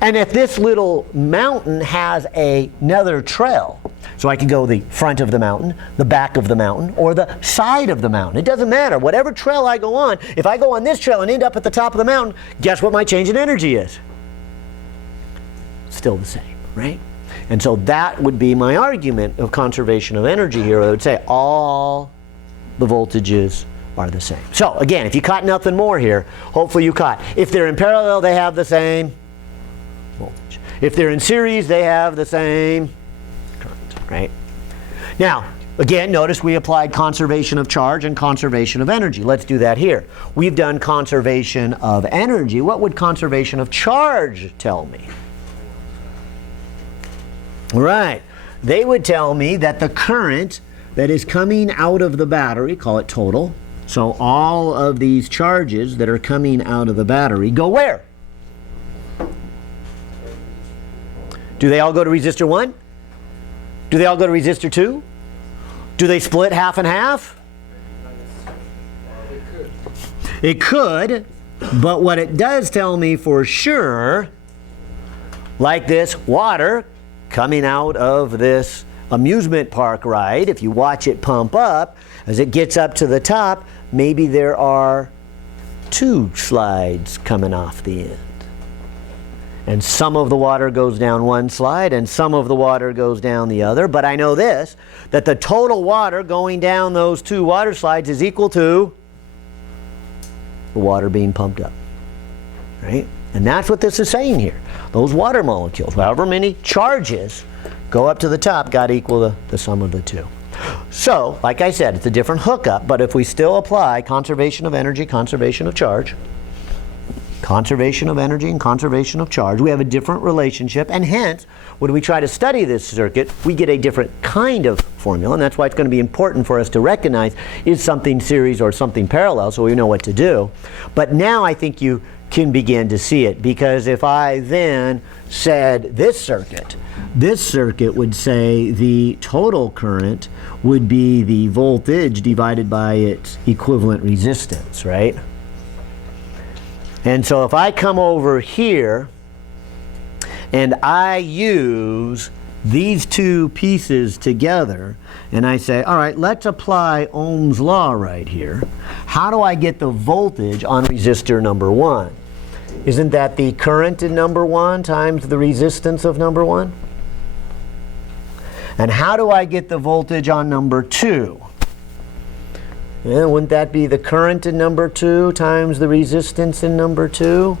And if this little mountain has another trail, so I can go the front of the mountain, the back of the mountain, or the side of the mountain. It doesn't matter. Whatever trail I go on, if I go on this trail and end up at the top of the mountain, guess what my change in energy is? Still the same, right? And so that would be my argument of conservation of energy here. I would say all the voltages are the same. So again, if you caught nothing more here, hopefully you caught. If they're in parallel, they have the same voltage. If they're in series, they have the same current, right? Now, again, notice we applied conservation of charge and conservation of energy. Let's do that here. We've done conservation of energy. What would conservation of charge tell me? Right. They would tell me that the current that is coming out of the battery, call it total, so all of these charges that are coming out of the battery go where? Do they all go to resistor 1? Do they all go to resistor 2? Do they split half and half? It could, but what it does tell me for sure, like this water coming out of this amusement park ride, if you watch it pump up, as it gets up to the top, maybe there are 2 slides coming off the end. And some of the water goes down one slide and some of the water goes down the other. But I know this, that the total water going down those 2 water slides is equal to the water being pumped up, right? And that's what this is saying here. Those water molecules, however many charges go up to the top, got to equal the sum of the 2. So, like I said, it's a different hookup, but if we still apply conservation of energy, conservation of charge, conservation of energy and conservation of charge, we have a different relationship, and hence, when we try to study this circuit, we get a different kind of formula, and that's why it's going to be important for us to recognize is something series or something parallel, so we know what to do. But now I think you can begin to see it, because if I then said this circuit would say the total current would be the voltage divided by its equivalent resistance, right? And so if I come over here and I use these 2 pieces together and I say, all right, let's apply Ohm's law right here. How do I get the voltage on resistor number 1? Isn't that the current in number 1 times the resistance of number 1? And how do I get the voltage on number 2? Yeah, wouldn't that be the current in number 2 times the resistance in number 2?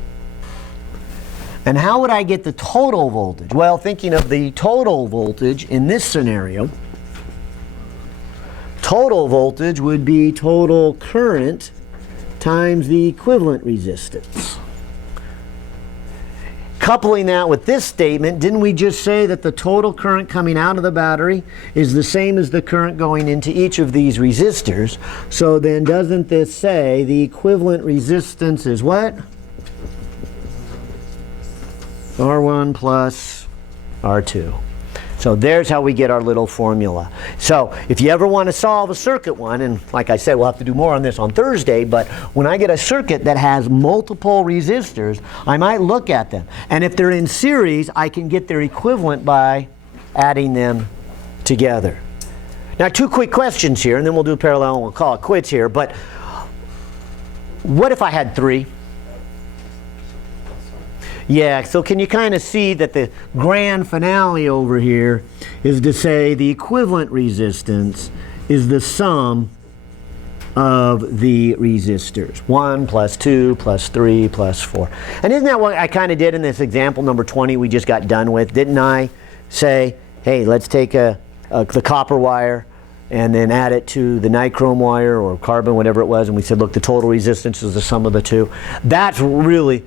And how would I get the total voltage? Well, thinking of the total voltage in this scenario, total voltage would be total current times the equivalent resistance. Coupling that with this statement, didn't we just say that the total current coming out of the battery is the same as the current going into each of these resistors? So then doesn't this say the equivalent resistance is what? R1 plus R2. So there's how we get our little formula. So if you ever want to solve a circuit one, and like I said, we'll have to do more on this on Thursday, but when I get a circuit that has multiple resistors, I might look at them. And if they're in series, I can get their equivalent by adding them together. Now 2 quick questions here, and then we'll do parallel and we'll call it quits here. But what if I had 3? Yeah, so can you kind of see that the grand finale over here is to say the equivalent resistance is the sum of the resistors. 1 plus 2 plus 3 plus 4. And isn't that what I kind of did in this example number 20 we just got done with? Didn't I say, hey, let's take the copper wire and then add it to the nichrome wire or carbon, whatever it was, and we said, look, the total resistance is the sum of the two. That's really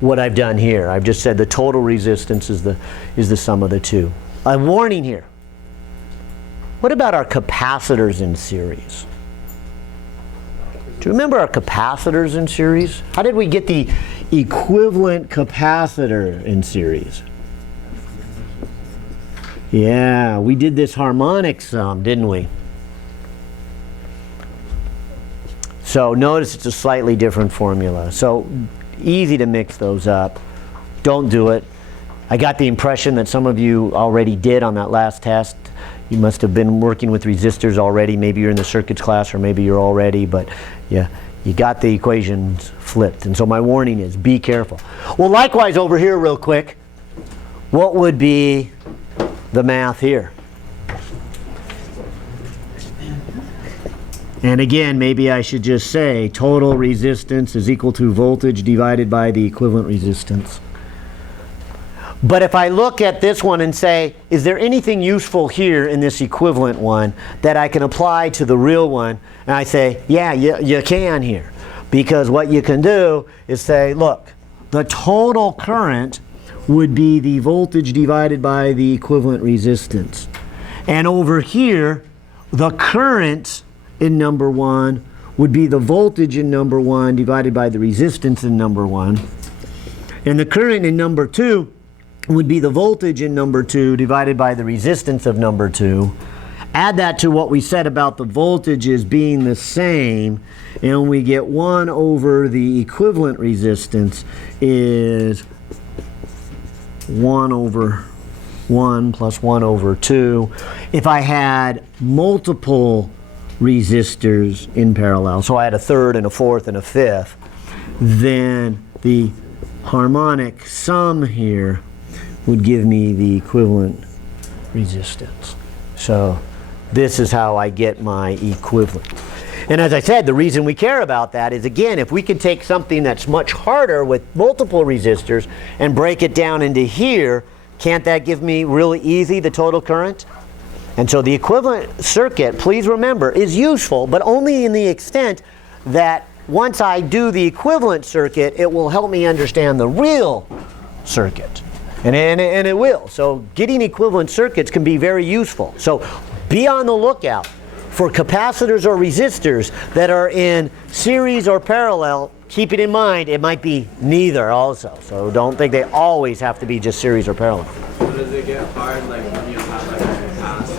what I've done here. I've just said the total resistance is the sum of the two. A warning here. What about our capacitors in series? Do you remember our capacitors in series? How did we get the equivalent capacitor in series? Yeah, we did this harmonic sum, didn't we? So notice it's a slightly different formula. So easy to mix those up. Don't do it. I got the impression that some of you already did on that last test. You must have been working with resistors already. Maybe you're in the circuits class or maybe you're already, but yeah, you got the equations flipped. And so my warning is be careful. Well, likewise over here real quick, what would be the math here? And again, maybe I should just say total resistance is equal to voltage divided by the equivalent resistance. But if I look at this one and say, is there anything useful here in this equivalent one that I can apply to the real one? And I say, yeah, you can here. Because what you can do is say, look, the total current would be the voltage divided by the equivalent resistance. And over here, the current in number 1 would be the voltage in number 1 divided by the resistance in number 1. And the current in number 2 would be the voltage in number 2 divided by the resistance of number 2. Add that to what we said about the voltages being the same, and we get 1 over the equivalent resistance is 1 over 1 plus 1 over 2. If I had multiple resistors in parallel, so I had a third and a fourth and a fifth, then the harmonic sum here would give me the equivalent resistance. So this is how I get my equivalent. And as I said, the reason we care about that is, again, if we can take something that's much harder with multiple resistors and break it down into here, can't that give me really easy the total current? And so the equivalent circuit, please remember, is useful, but only in the extent that once I do the equivalent circuit, it will help me understand the real circuit. And it will. So getting equivalent circuits can be very useful. So be on the lookout for capacitors or resistors that are in series or parallel. Keep it in mind, it might be neither also. So don't think they always have to be just series or parallel. So does it get hard like when you have like a capacitor